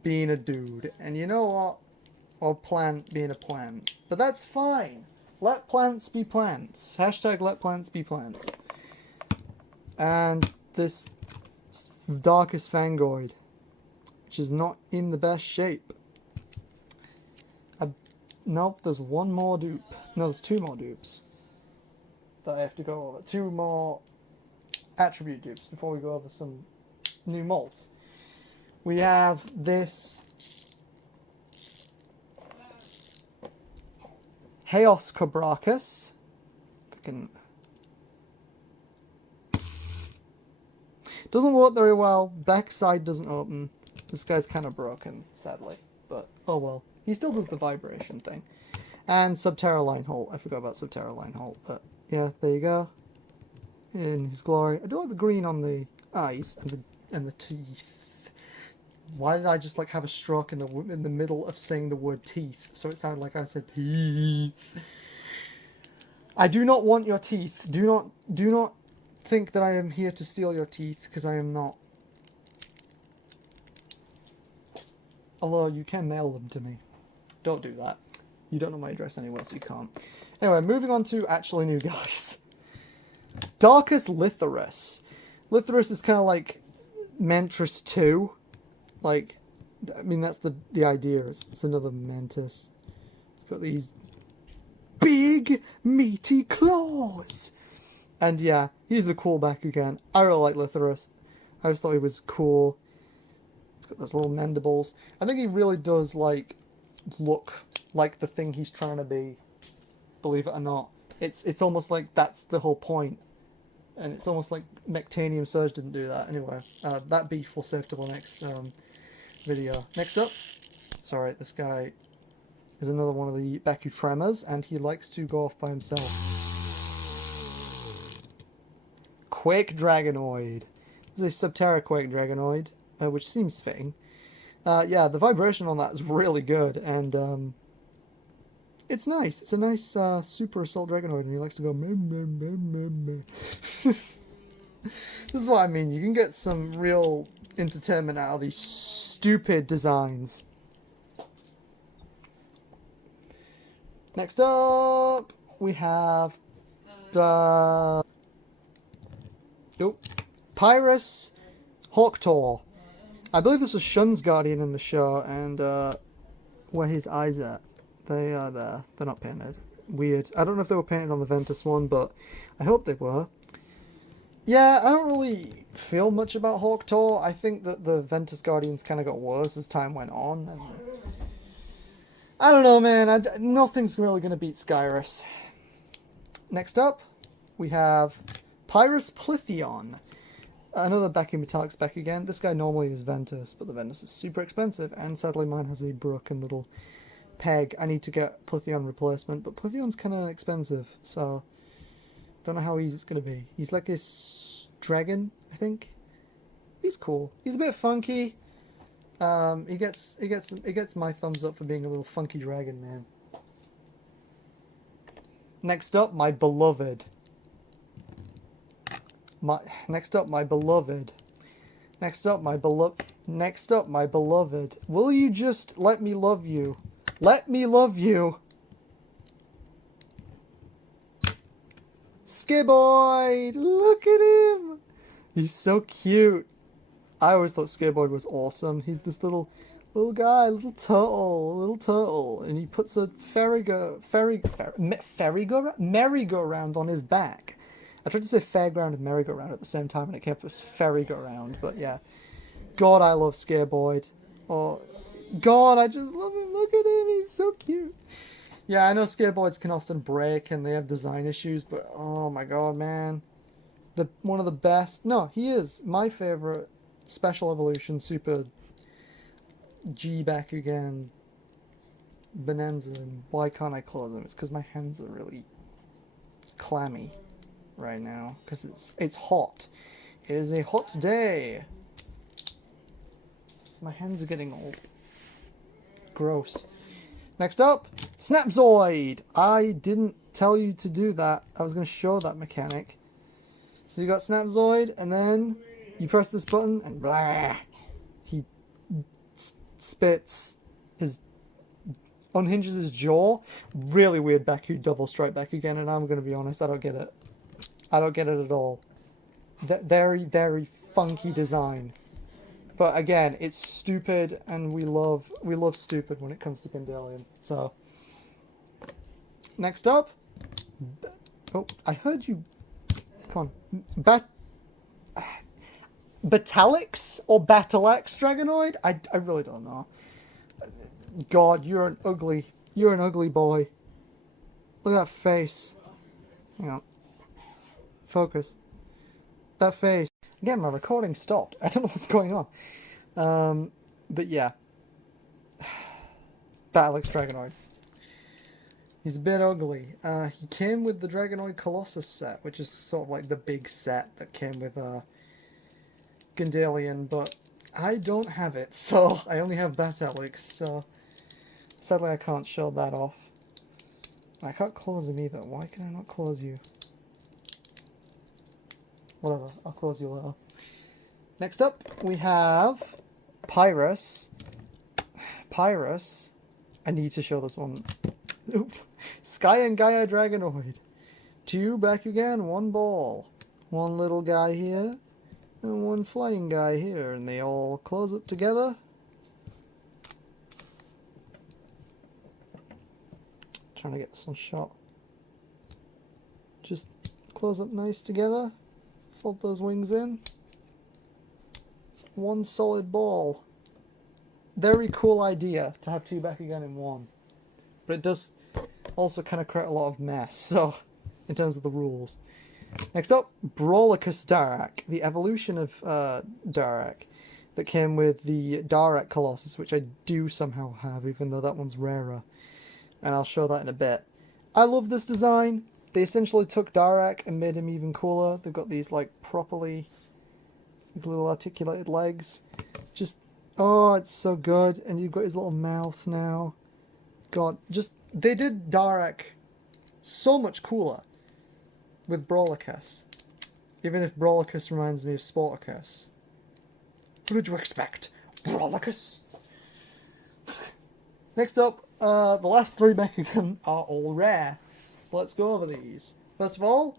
being a dude. And you know what? Or plant being a plant. But that's fine. Let plants be plants. Hashtag let plants be plants. And this Darkest Fangoid, which is not in the best shape. Nope, there's one more dupe. No, there's two more dupes that I have to go over. Two more attribute dupes before we go over some new molds. We have this Chaos Cobracus. Doesn't work very well. Backside doesn't open. This guy's kind of broken, sadly. But, oh well. He still does the vibration thing. And Subterra Lineholt. I forgot about Subterra Lineholt. But, yeah, there you go. In his glory. I do like the green on the eyes and the teeth. Why did I just like have a stroke in the middle of saying the word teeth? So it sounded like I said teeth. I do not want your teeth. Do not think that I am here to steal your teeth, because I am not. Although you can mail them to me. Don't do that. You don't know my address anyway, so you can't. Anyway, moving on to actually new guys. Darkest Litharus. Litharus is kind of like Mantris 2. Like, I mean, that's the idea. It's another Mantis. It's got these big, meaty claws. And yeah, he's a cool Bakugan. I really like Litharus. I always thought he was cool. He's got those little mandibles. I think he really does, like, look like the thing he's trying to be. Believe it or not. It's almost like that's the whole point. And it's almost like Mectanium Surge didn't do that. Anyway, that beef will save till the next video. Next up, sorry, this guy is another one of the Baku Tremors, and he likes to go off by himself. Quake Dragonoid. This is a Subterra Quake Dragonoid, which seems fitting. Yeah, the vibration on that is really good, and it's nice. It's a nice Super Assault Dragonoid, and he likes to go meh, meh, meh, meh, meh. This is what I mean. You can get some real entertainment out of these stupid designs. Next up, we have Pyrus Hawktor. I believe this was Shun's Guardian in the show, and where his eyes at? They are there. They're not painted. Weird. I don't know if they were painted on the Ventus one, but I hope they were. Yeah, I don't really feel much about Hawktor. I think that the Ventus Guardians kind of got worse as time went on. And I don't know, man. Nothing's really going to beat Skyrus. Next up, we have Pyrus Plithion. Another Baku Metallics back again. This guy normally is Ventus, but the Ventus is super expensive, and sadly mine has a broken little peg. I need to get Plithion replacement, but Plithion's kind of expensive, so don't know how easy it's going to be. He's like this dragon, I think. He's cool. He's a bit funky. He gets my thumbs up for being a little funky dragon, man. Next up, my beloved. Next up, my beloved. Will you just let me love you? Let me love you. Skiboid! Look at him! He's so cute. I always thought Skiboid was awesome. He's this little guy, little turtle, and he puts a merry-go-round on his back. I tried to say fairground and merry-go-round at the same time, and it came up as ferry-go-round, but yeah. God, I love Skiboid. Oh, God, I just love him. Look at him. He's so cute. Yeah, I know Skiboids can often break and they have design issues, but oh my God, man. One of the best. No, he is my favorite Special Evolution Super G Bakugan Bonanza. And why can't I close them? It's because my hands are really clammy right now because it's hot. It is a hot day. So my hands are getting all gross. Next up, Snapzoid. I didn't tell you to do that. I was going to show that mechanic. So you got Snapzoid, and then you press this button, and blah, he spits unhinges his jaw. Really weird Baku double strike back again, and I'm going to be honest, I don't get it. I don't get it at all. Very, very funky design. But again, it's stupid, and we love stupid when it comes to Gundalian. So, next up, oh, I heard you. Come on, Batalix or Battleaxe Dragonoid? I really don't know. God, you're an ugly boy. Look at that face. Hang on. Focus. That face. Again, my recording stopped. I don't know what's going on. But yeah. Battleaxe Dragonoid. He's a bit ugly. He came with the Dragonoid Colossus set, which is sort of like the big set that came with Gundalian, but I don't have it, so I only have Batalix, so sadly I can't show that off. I can't close him either. Why can I not close you? Whatever, I'll close you later. Next up, we have Pyrus. Pyrus. I need to show this one. Oops. Sky and Gaia Dragonoid. 2 Bakugan, 1 ball. 1 little guy here, and 1 flying guy here, and they all close up together. Trying to get this one shot. Just close up nice together. Fold those wings in. 1 solid ball. Very cool idea to have 2 Bakugan in 1. But it does also kind of create a lot of mess, so, in terms of the rules. Next up, Brawlicus Darak, the evolution of Darak that came with the Darak Colossus, which I do somehow have, even though that one's rarer. And I'll show that in a bit. I love this design. They essentially took Darak and made him even cooler. They've got these, like, properly little articulated legs. Just, oh, it's so good. And you've got his little mouth now. God, just, they did Darak so much cooler with Brawlicus. Even if Brawlicus reminds me of Sporticus. What did you expect? Brawlicus? Next up, the last 3 Bakugan are all rare. So let's go over these. First of all,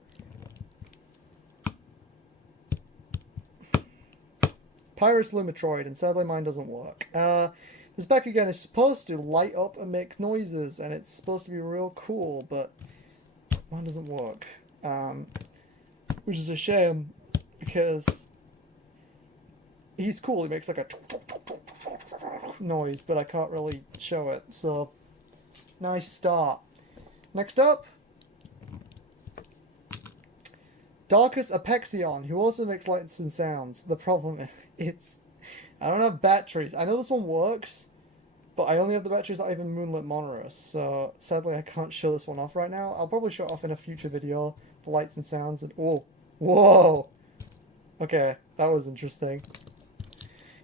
Pyrus Lumitroid, and sadly mine doesn't work. This Bakugan is supposed to light up and make noises, and it's supposed to be real cool, but mine doesn't work. Which is a shame, because he's cool, he makes like a noise, but I can't really show it, so nice start. Next up, Darkus Apexion, who also makes lights and sounds. The problem is, I don't have batteries. I know this one works, but I only have the batteries that I have in Moonlit Monorus, so sadly I can't show this one off right now. I'll probably show it off in a future video, the lights and sounds, and oh, whoa! Okay, that was interesting.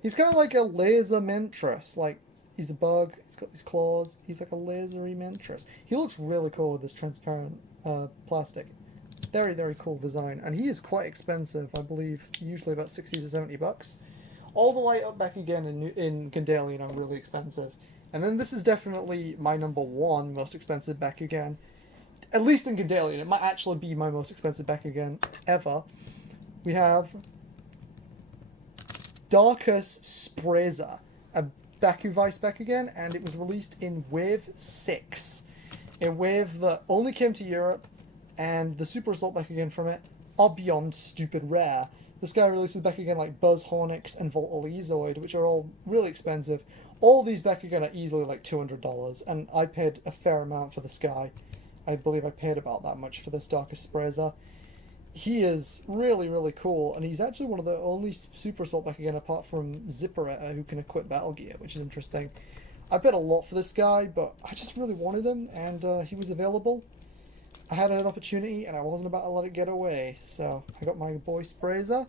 He's kind of like a laser Mentress, like, he's a bug, he's got these claws, he's like a lasery Mentress. He looks really cool with this transparent plastic. Very, very cool design, and he is quite expensive, I believe, usually about 60 to 70 bucks. All the light up back again in Gundalian are really expensive. And then this is definitely my number 1 most expensive Bakugan. At least in Gundalian. It might actually be my most expensive Bakugan ever. We have Darkus Spreza, a Bakuvice Bakugan, and it was released in Wave 6. A wave that only came to Europe, and the Super Assault Bakugan from it are beyond stupid rare. This guy releases Bakugan like Buzz Hornix and Volt Elizoid, which are all really expensive. All these Bakugan are easily like $200, and I paid a fair amount for this guy. I believe I paid about that much for this Darkus Spreza. He is really, really cool, and he's actually one of the only Super Assault Bakugan apart from Zipperetta who can equip Battle Gear, which is interesting. I paid a lot for this guy, but I just really wanted him, and he was available. I had an opportunity, and I wasn't about to let it get away, so I got my boy Spreza,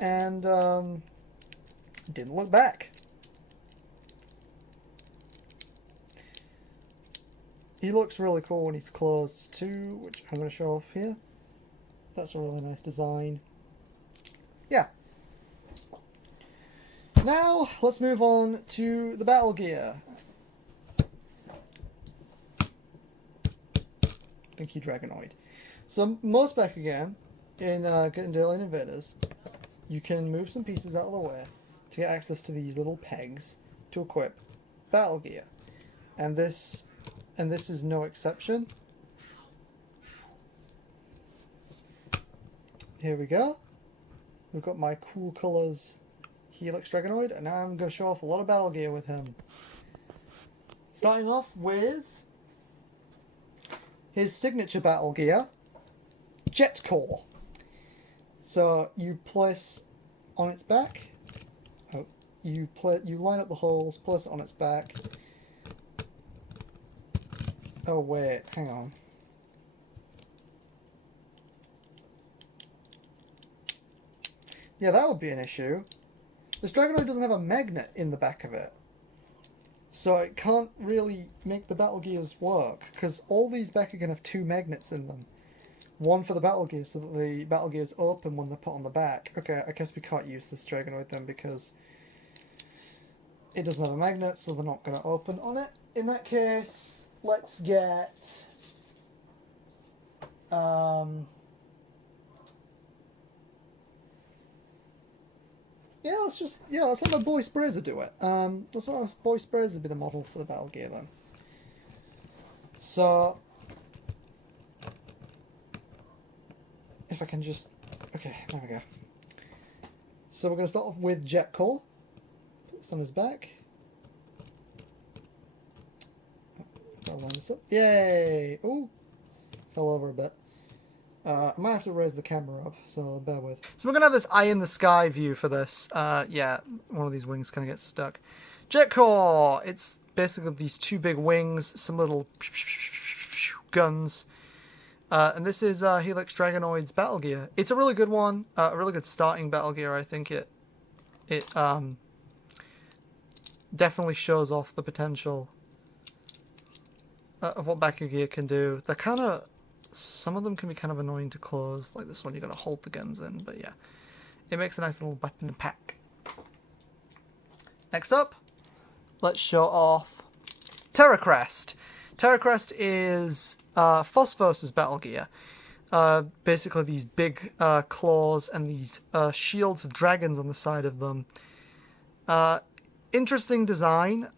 and didn't look back. He looks really cool when he's closed too, which I'm going to show off here. That's a really nice design. Yeah. Now, let's move on to the Battle Gear. Thank you, Dragonoid. So, most Bakugan in Gundalian Invaders, you can move some pieces out of the way to get access to these little pegs to equip Battle Gear. And this is no exception. Here we go. We've got my cool colors Helix Dragonoid, and now I'm going to show off a lot of Battle Gear with him. Starting off with his signature Battle Gear, Jet Core. So you place on its back, you line up the holes, place it on its back. Oh wait, hang on. Yeah, that would be an issue. This Dragonoid doesn't have a magnet in the back of it. So it can't really make the battle gears work, because all these Bakugan have 2 magnets in them. One for the battle gears, so that the battle gears open when they're put on the back. Okay, I guess we can't use this Dragonoid then, because it doesn't have a magnet, so they're not going to open on it. In that case, let's get... let's let my boy Sprazer do it. Let's let my boy Sprazer be the model for the battle gear then. So, if I can just, okay, there we go. So we're going to start off with Jet Core. Put this on his back. I'll line this up. Yay! Ooh, fell over a bit. I might have to raise the camera up, so bear with. So we're going to have this eye in the sky view for this. Yeah, one of these wings kind of gets stuck. Jet Core! It's basically these 2 big wings, some little guns. And this is Helix Dragonoid's battle gear. It's a really good one, a really good starting battle gear. I think it definitely shows off the potential of what Bakugan can do. They're kind of... Some of them can be kind of annoying to close, like this one you gotta hold the guns in, but yeah. It makes a nice little weapon pack. Next up, let's show off Terracrest. Terracrest is Phosphos' battle gear. Basically these big claws and these shields with dragons on the side of them. Interesting design.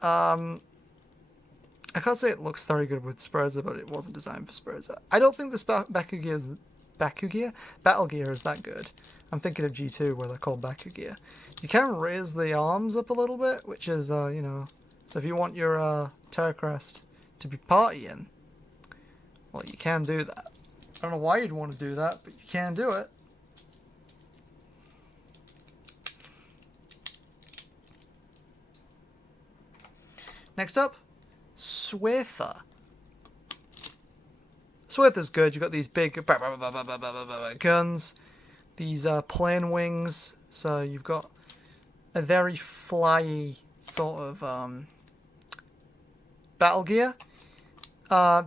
I can't say it looks very good with Sprazer, but it wasn't designed for Sprazer. I don't think this battle gear is that good. I'm thinking of G2 where they're called Bakugan. You can raise the arms up a little bit, which is, you know, so if you want your Terracrest to be partying, well, you can do that. I don't know why you'd want to do that, but you can do it. Next up, Swather. Swather's good. You've got these big guns, these plane wings, so you've got a very flyy sort of battle gear.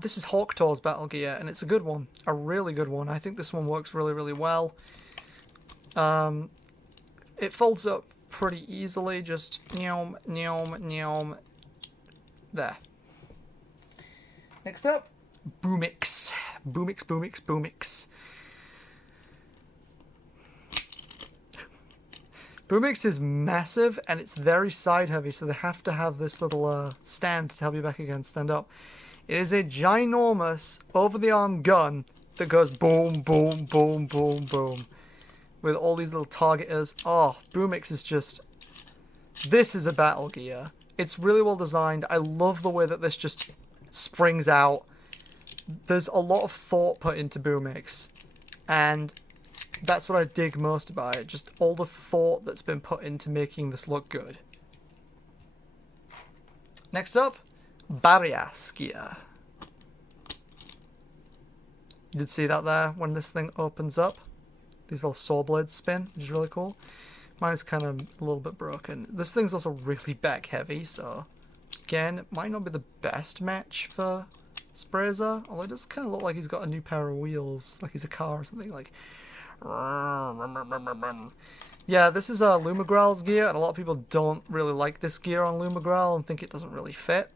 This is Hawktor's battle gear, and it's a good one, a really good one. I think this one works really, really well. It folds up pretty easily, just nyom, nyom, nyom. There. Next up, Boomix. Boomix, Boomix, Boomix. Boomix is massive, and it's very side heavy, so they have to have this little stand to help you back again stand up. It is a ginormous, over-the-arm gun that goes boom, boom, boom, boom, boom. With all these little targeters. Oh, Boomix is just... This is a battle gear. It's really well designed. I love the way that this just springs out. There's a lot of thought put into Boomix, and that's what I dig most about it. Just all the thought that's been put into making this look good. Next up, Barrias gear. You did see that there when this thing opens up. These little saw blades spin, which is really cool. Mine's kind of a little bit broken. This thing's also really back heavy, so again, it might not be the best match for Sprazer, although it does kind of look like he's got a new pair of wheels, like he's a car or something. Like, yeah, this is Lumagral's gear, and a lot of people don't really like this gear on Lumagral and think it doesn't really fit.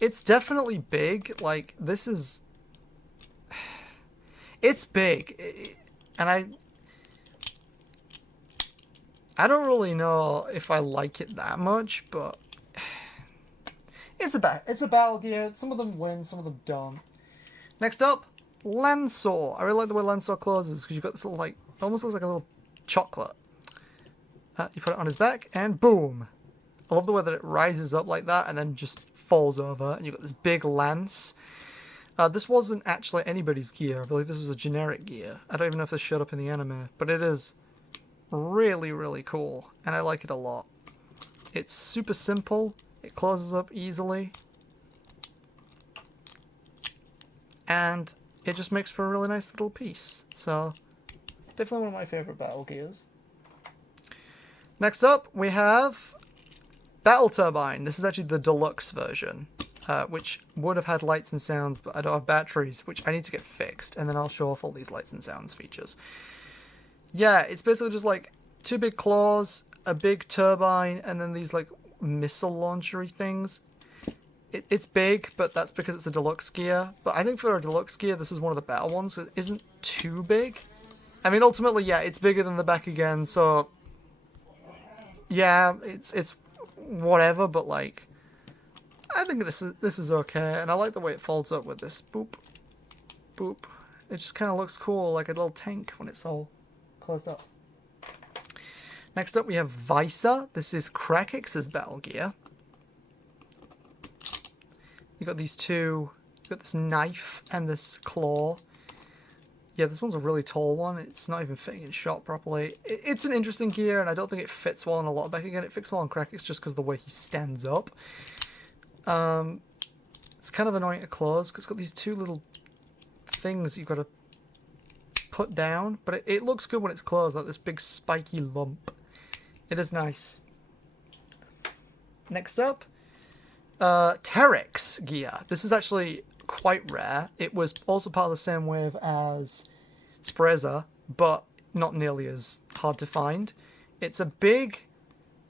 It's definitely big. Like, this is... It's big, and I don't really know if I like it that much, but it's a battle gear. Some of them win, some of them don't. Next up, Lansaw. I really like the way Lansaw closes, because you've got this little, like, almost looks like a little chocolate. You put it on his back, and boom. I love the way that it rises up like that, and then just falls over, and you've got this big lance. This wasn't actually anybody's gear. I believe this was a generic gear. I don't even know if this showed up in the anime, but it is really, really cool, and I like it a lot. It's super simple. It closes up easily, and it just makes for a really nice little piece. So, definitely one of my favorite battle gears. Next up, we have Battle Turbine. This is actually the deluxe version, which would have had lights and sounds, but I don't have batteries, which I need to get fixed, and then I'll show off all these lights and sounds features. Yeah, it's basically just like two big claws, a big turbine, and then these like missile launchery things. It's big, but that's because it's a deluxe gear. But I think for a deluxe gear, this is one of the better ones. It isn't too big. I mean, ultimately, yeah, it's bigger than the Bakugan, so yeah, it's whatever. But like, I think this is okay, and I like the way it folds up with this boop, boop. It just kind of looks cool, like a little tank when it's all closed up. Next up, we have Visa. This is Krakix's battle gear. You got these two. You got this knife and this claw. Yeah, this one's a really tall one. It's not even fitting in shot properly. It's an interesting gear, and I don't think it fits well on a lot of Bakugan. It fits well on Krakix just because of the way he stands up. It's kind of annoying to close because it's got these two little things you've got to put down, but it looks good when it's closed, like this big spiky lump. It is nice. Next up, Terex gear. This is actually quite rare. It was also part of the same wave as Spreza, but not nearly as hard to find. It's a big,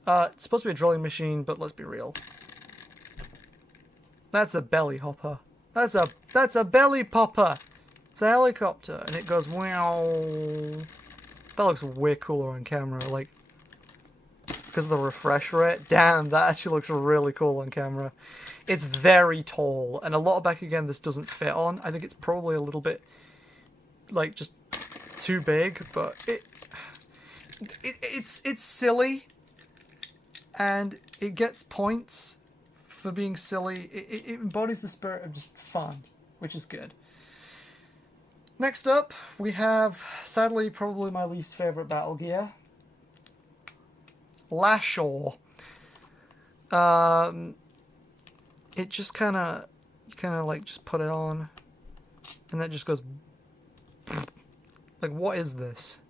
it's supposed to be a drilling machine, but let's be real. That's a belly hopper. That's a belly popper. It's a helicopter, and it goes wow. That looks way cooler on camera, like, because of the refresh rate. Damn, that actually looks really cool on camera. It's very tall, and a lot of Bakugan this doesn't fit on. I think it's probably a little bit, like, just too big, but it's silly, and it gets points for being silly. It embodies the spirit of just fun, which is good. Next up, we have, sadly, probably my least favorite battle gear. Lashor. It just kind of, like just put it on, and that just goes. Like, what is this?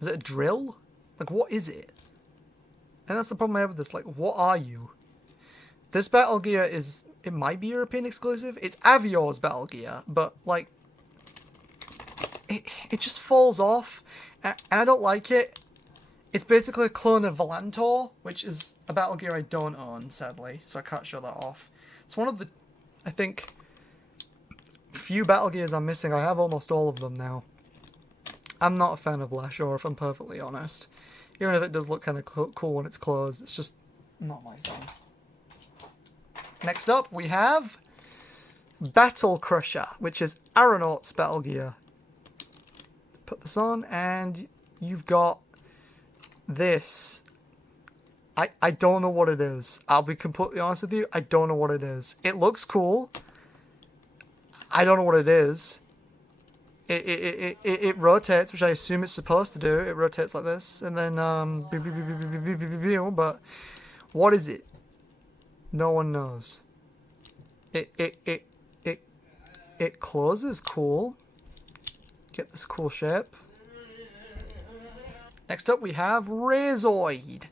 Is it a drill? Like, what is it? And that's the problem I have with this. Like, what are you? This battle gear is, it might be European exclusive. It's Avior's battle gear, but like, it just falls off, and I don't like it. It's basically a clone of Volantor, which is a battle gear I don't own, sadly, so I can't show that off. It's one of the, I think, few battle gears I'm missing. I have almost all of them now. I'm not a fan of Lashor, if I'm perfectly honest. Even if it does look kind of cool when it's closed, it's just not my thing. Next up, we have Battle Crusher, which is Aeronaut's battle gear. Put this on, and you've got this. I don't know what it is. I'll be completely honest with you. I don't know what it is. It looks cool. I don't know what it is. It rotates, which I assume it's supposed to do. It rotates like this, and then but what is it? No one knows. It closes cool. Get this cool shape. Next up, we have Razoid.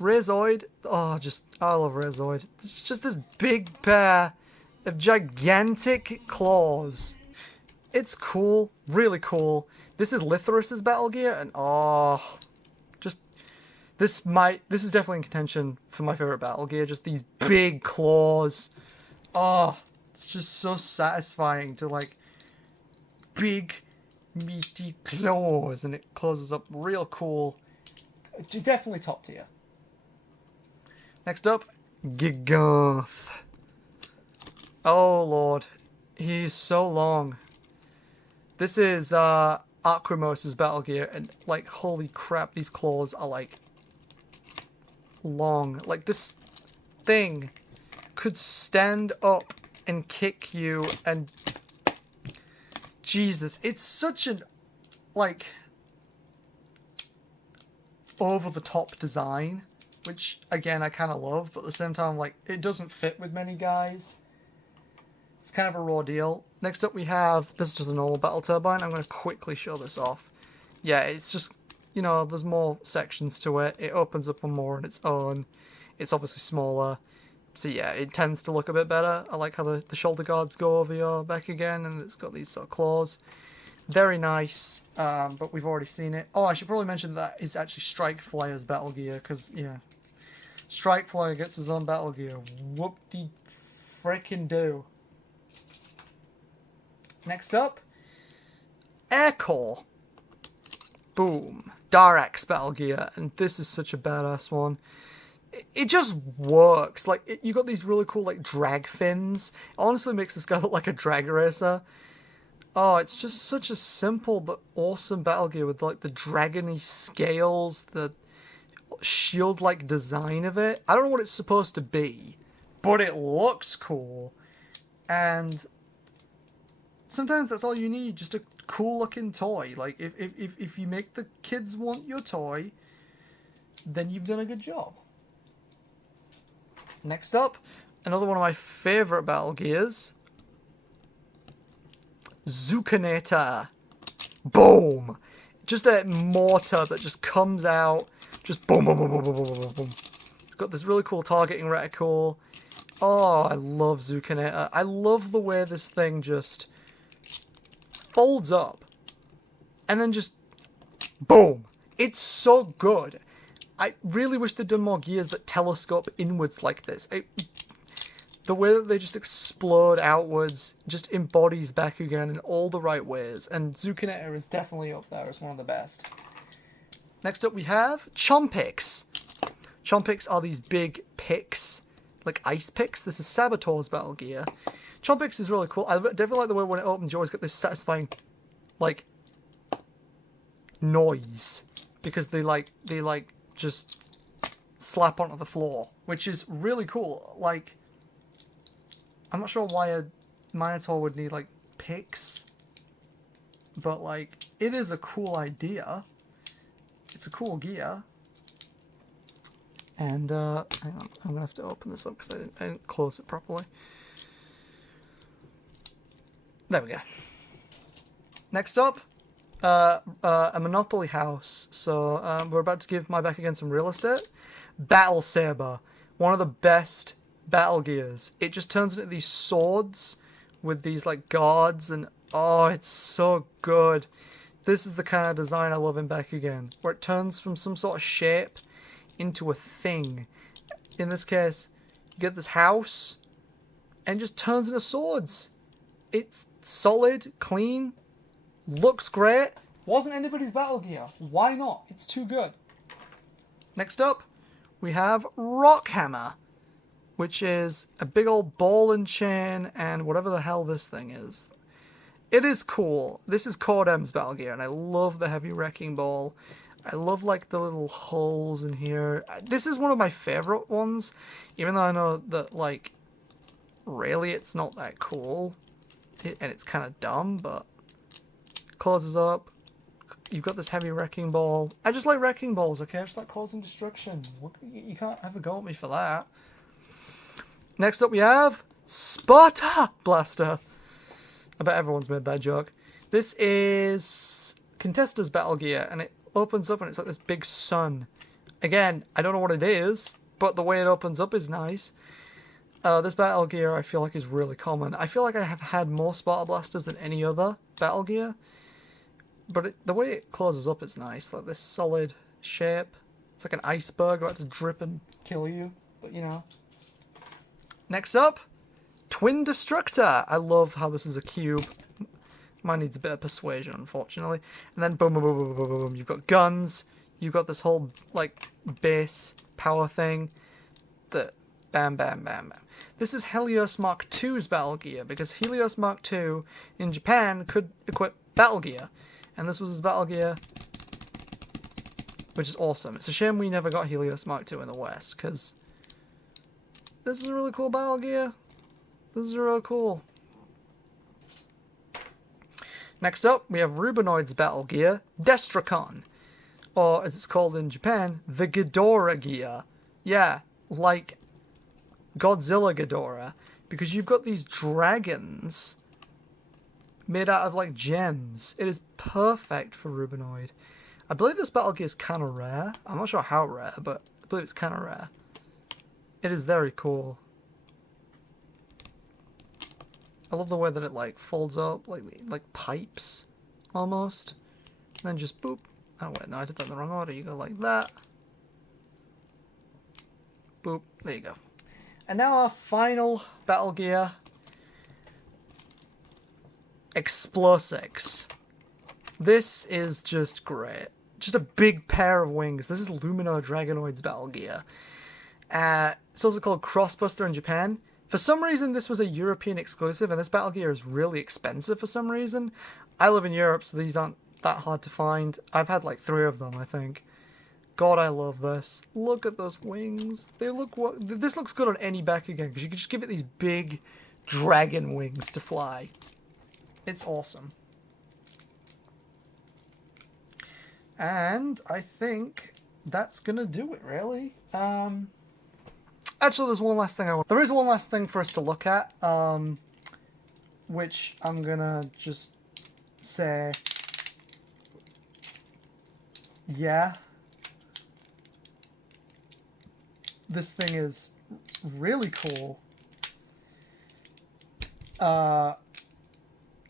Razoid, oh, I love Razoid. It's just this big pair of gigantic claws. It's cool, really cool. This is Litharus's battle gear, and oh, just, this is definitely in contention for my favorite battle gear. Just these big claws. Oh, it's just so satisfying to, like, big meaty claws, and it closes up real cool. Definitely top tier. Next up, Giganth. Oh lord, he's so long. This is Acrymos's battle gear, and like, holy crap, these claws are like long. Like, this thing could stand up and kick you, and Jesus, it's such an, like, over-the-top design, which, again, I kind of love, but at the same time, like, it doesn't fit with many guys. It's kind of a raw deal. Next up we have, this is just a normal battle turbine. I'm going to quickly show this off. Yeah, it's just you know, there's more sections to it. It opens up on more on its own. It's obviously smaller. So yeah, it tends to look a bit better. I like how the shoulder guards go over your back again, and it's got these sort of claws. Very nice, but we've already seen it. Oh, I should probably mention that is actually Strike Flyer's battle gear, because, yeah. Strike Flyer gets his own battle gear. Whoop-de-frickin' do. Next up, Air Corps. Boom. Darak's battle gear, and this is such a badass one. It just works. Like, you got these really cool, like, drag fins. It honestly makes this guy look like a drag racer. Oh, it's just such a simple but awesome battle gear with, like, the dragony scales, the shield-like design of it. I don't know what it's supposed to be, but it looks cool. And sometimes that's all you need, just a cool-looking toy. Like, if you make the kids want your toy, then you've done a good job. Next up, another one of my favourite battle gears. Zucanator. Boom! Just a mortar that just comes out. Just boom, boom, boom, boom, boom, boom, boom, boom. Got this really cool targeting reticle. Oh, I love Zucanator. I love the way this thing just folds up. And then just boom. It's so good. I really wish they'd done more gears that telescope inwards like this. The way that they just explode outwards just embodies Bakugan in all the right ways. And Zucanator is definitely up there as one of the best. Next up we have Chompics. Chompics are these big picks, like ice picks. This is Saboteur's battle gear. Chompics is really cool. I definitely like the way when it opens you always get this satisfying, like, noise. Because they just slap onto the floor, which is really cool. Like, I'm not sure why a Minotaur would need, like, picks, but, like, it is a cool idea. It's a cool gear. And, hang on, I'm gonna have to open this up because I didn't close it properly. There we go. Next up, a Monopoly house. So we're about to give my Bakugan some real estate. Battle Saber, one of the best battle gears. It just turns into these swords with these like guards, and oh, it's so good. This is the kind of design I love in Bakugan, where it turns from some sort of shape into a thing. In this case, you get this house, and it just turns into swords. It's solid, clean, looks great. Wasn't anybody's battle gear. Why not? It's too good. Next up, we have Rockhammer, which is a big old ball and chain and whatever the hell this thing is. It is cool. This is Cordem's battle gear, and I love the heavy wrecking ball. I love, like, the little holes in here. This is one of my favorite ones, even though I know that, like, really it's not that cool. And it's kind of dumb, but closes up. You've got this heavy wrecking ball. I just like wrecking balls, okay? I just like causing destruction. You can't have a go at me for that. Next up we have Sparta Blaster. I bet everyone's made that joke. This is Contesta's battle gear, and it opens up and it's like this big sun. Again, I don't know what it is, but the way it opens up is nice. This battle gear I feel like is really common. I feel like I have had more Sparta Blasters than any other battle gear. But the way it closes up is nice. Like this solid shape. It's like an iceberg about to drip and kill you. But you know. Next up, Twin Destructor. I love how this is a cube. Mine needs a bit of persuasion, unfortunately. And then boom, boom, boom, boom, boom, boom. You've got guns. You've got this whole like base power thing. That bam, bam, bam, bam. This is Helios Mark II's battle gear, because Helios Mark II in Japan could equip battle gear. And this was his battle gear, which is awesome. It's a shame we never got Helios Mark II in the West, because this is a really cool battle gear. This is really cool. Next up, we have Rubinoid's battle gear, Destracon. Or, as it's called in Japan, the Ghidorah gear. Yeah, like Godzilla Ghidorah, because you've got these dragons made out of like gems. It is perfect for Rubinoid. I believe this battle gear is kind of rare. I'm not sure how rare, but I believe it's kind of rare. It is very cool. I love the way that it like folds up, like pipes, almost. And then just boop. Oh wait, no, I did that in the wrong order. You go like that. Boop. There you go. And now our final battle gear. Explosives. This is just great. Just a big pair of wings. This is Luminar Dragonoid's battle gear. It's also called Crossbuster in Japan. For some reason, this was a European exclusive, and this battle gear is really expensive for some reason. I live in Europe, so these aren't that hard to find. I've had like 3 of them, I think. God, I love this. Look at those wings. They look. This looks good on any Bakugan, because you can just give it these big dragon wings to fly. It's awesome. And I think that's gonna do it, really. Actually, there's one last thing there is one last thing for us to look at, which I'm gonna just say, yeah, this thing is really cool.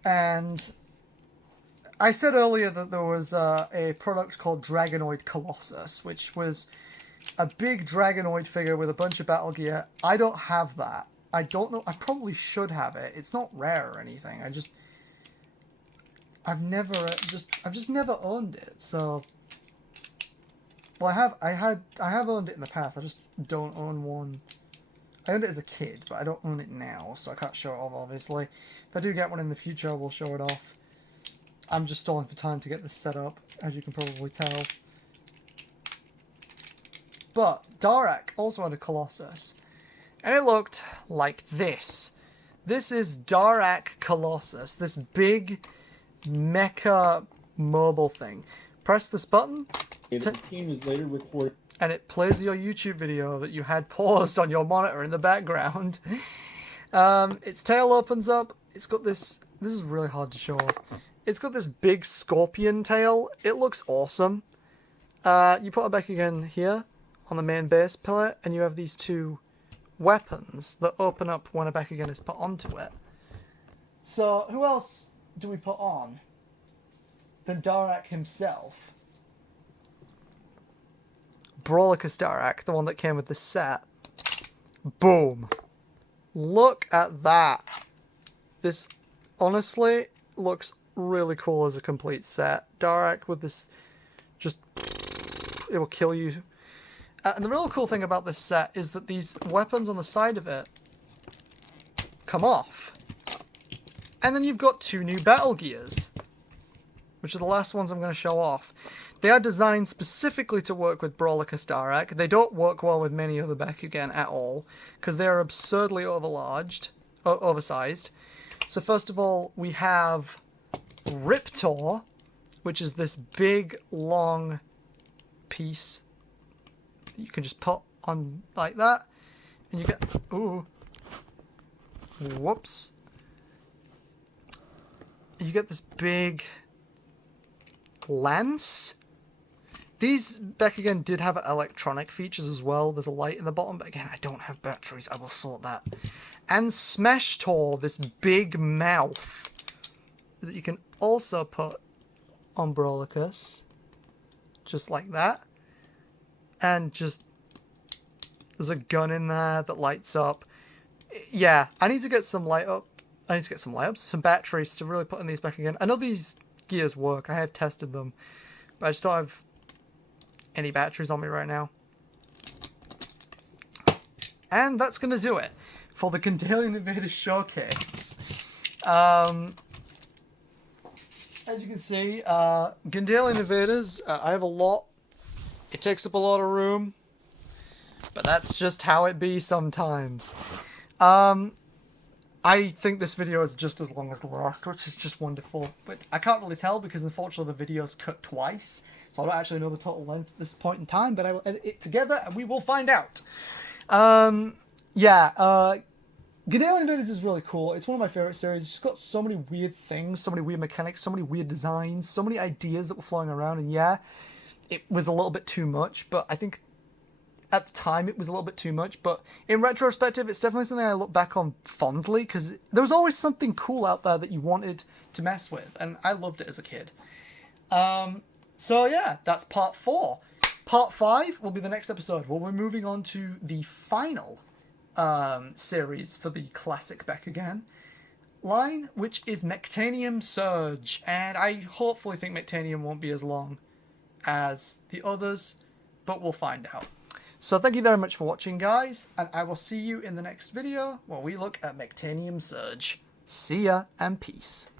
And I said earlier that there was a product called Dragonoid Colossus, which was a big Dragonoid figure with a bunch of battle gear. I don't have that. I don't know. I probably should have it. It's not rare or anything. I've just never owned it. So, well, I have owned it in the past. I just don't own one. I owned it as a kid, but I don't own it now, so I can't show it off, obviously. If I do get one in the future, I will show it off. I'm just stalling for time to get this set up, as you can probably tell. But Darak also had a Colossus, and it looked like this. This is Darak Colossus, this big mecha mobile thing. Press this button, The team is later reported, and it plays your YouTube video that you had paused on your monitor in the background. Its tail opens up. It's got this. This is really hard to show off. It's got this big scorpion tail. It looks awesome. You put it back again here on the main base pillar, and you have these 2 weapons that open up when a Bakugan is put onto it. So, who else do we put on than Darak himself? Brawlicus Darak, the one that came with the set. Boom. Look at that. This honestly looks really cool as a complete set. Darak with this, just, it will kill you. And the real cool thing about this set is that these weapons on the side of it come off. And then you've got 2 new battle gears, which are the last ones I'm going to show off. They are designed specifically to work with Brawlicus Darak. They don't work well with many other Bakugan at all, because they are absurdly oversized. So first of all, we have Riptor, which is this big, long piece that you can just put on like that, and you get, ooh, whoops. You get this big lance. These Bakugan did have electronic features as well. There's a light in the bottom, but again, I don't have batteries. I will sort that. And Smeshtor, this big mouth that you can also put on Brawlicus, just like that. And just, there's a gun in there that lights up. Yeah, I need to get some light up. I need to get some light ups, some batteries to really put in these Bakugan. I know these gears work. I have tested them, but I just don't have any batteries on me right now. And that's going to do it for the Gundalian Invaders showcase. As you can see, Gundalian Invaders, I have a lot. It takes up a lot of room, but that's just how it be sometimes. I think this video is just as long as the last, which is just wonderful. But I can't really tell because unfortunately the video's cut twice. So I don't actually know the total length at this point in time, but I will edit it together and we will find out. Gundalian Invaders is really cool. It's one of my favorite series. It's got so many weird things, so many weird mechanics, so many weird designs, so many ideas that were flying around. And yeah, it was a little bit too much, but I think at the time it was a little bit too much. But in retrospective, it's definitely something I look back on fondly because there was always something cool out there that you wanted to mess with, and I loved it as a kid. So yeah, that's part 4. Part 5 will be the next episode. Well, we're moving on to the final series for the classic Bakugan line, which is Mectanium Surge, and I hopefully think Mectanium won't be as long as the others, but we'll find out. So thank you very much for watching, guys, and I will see you in the next video where we look at Mectanium Surge. See ya and peace.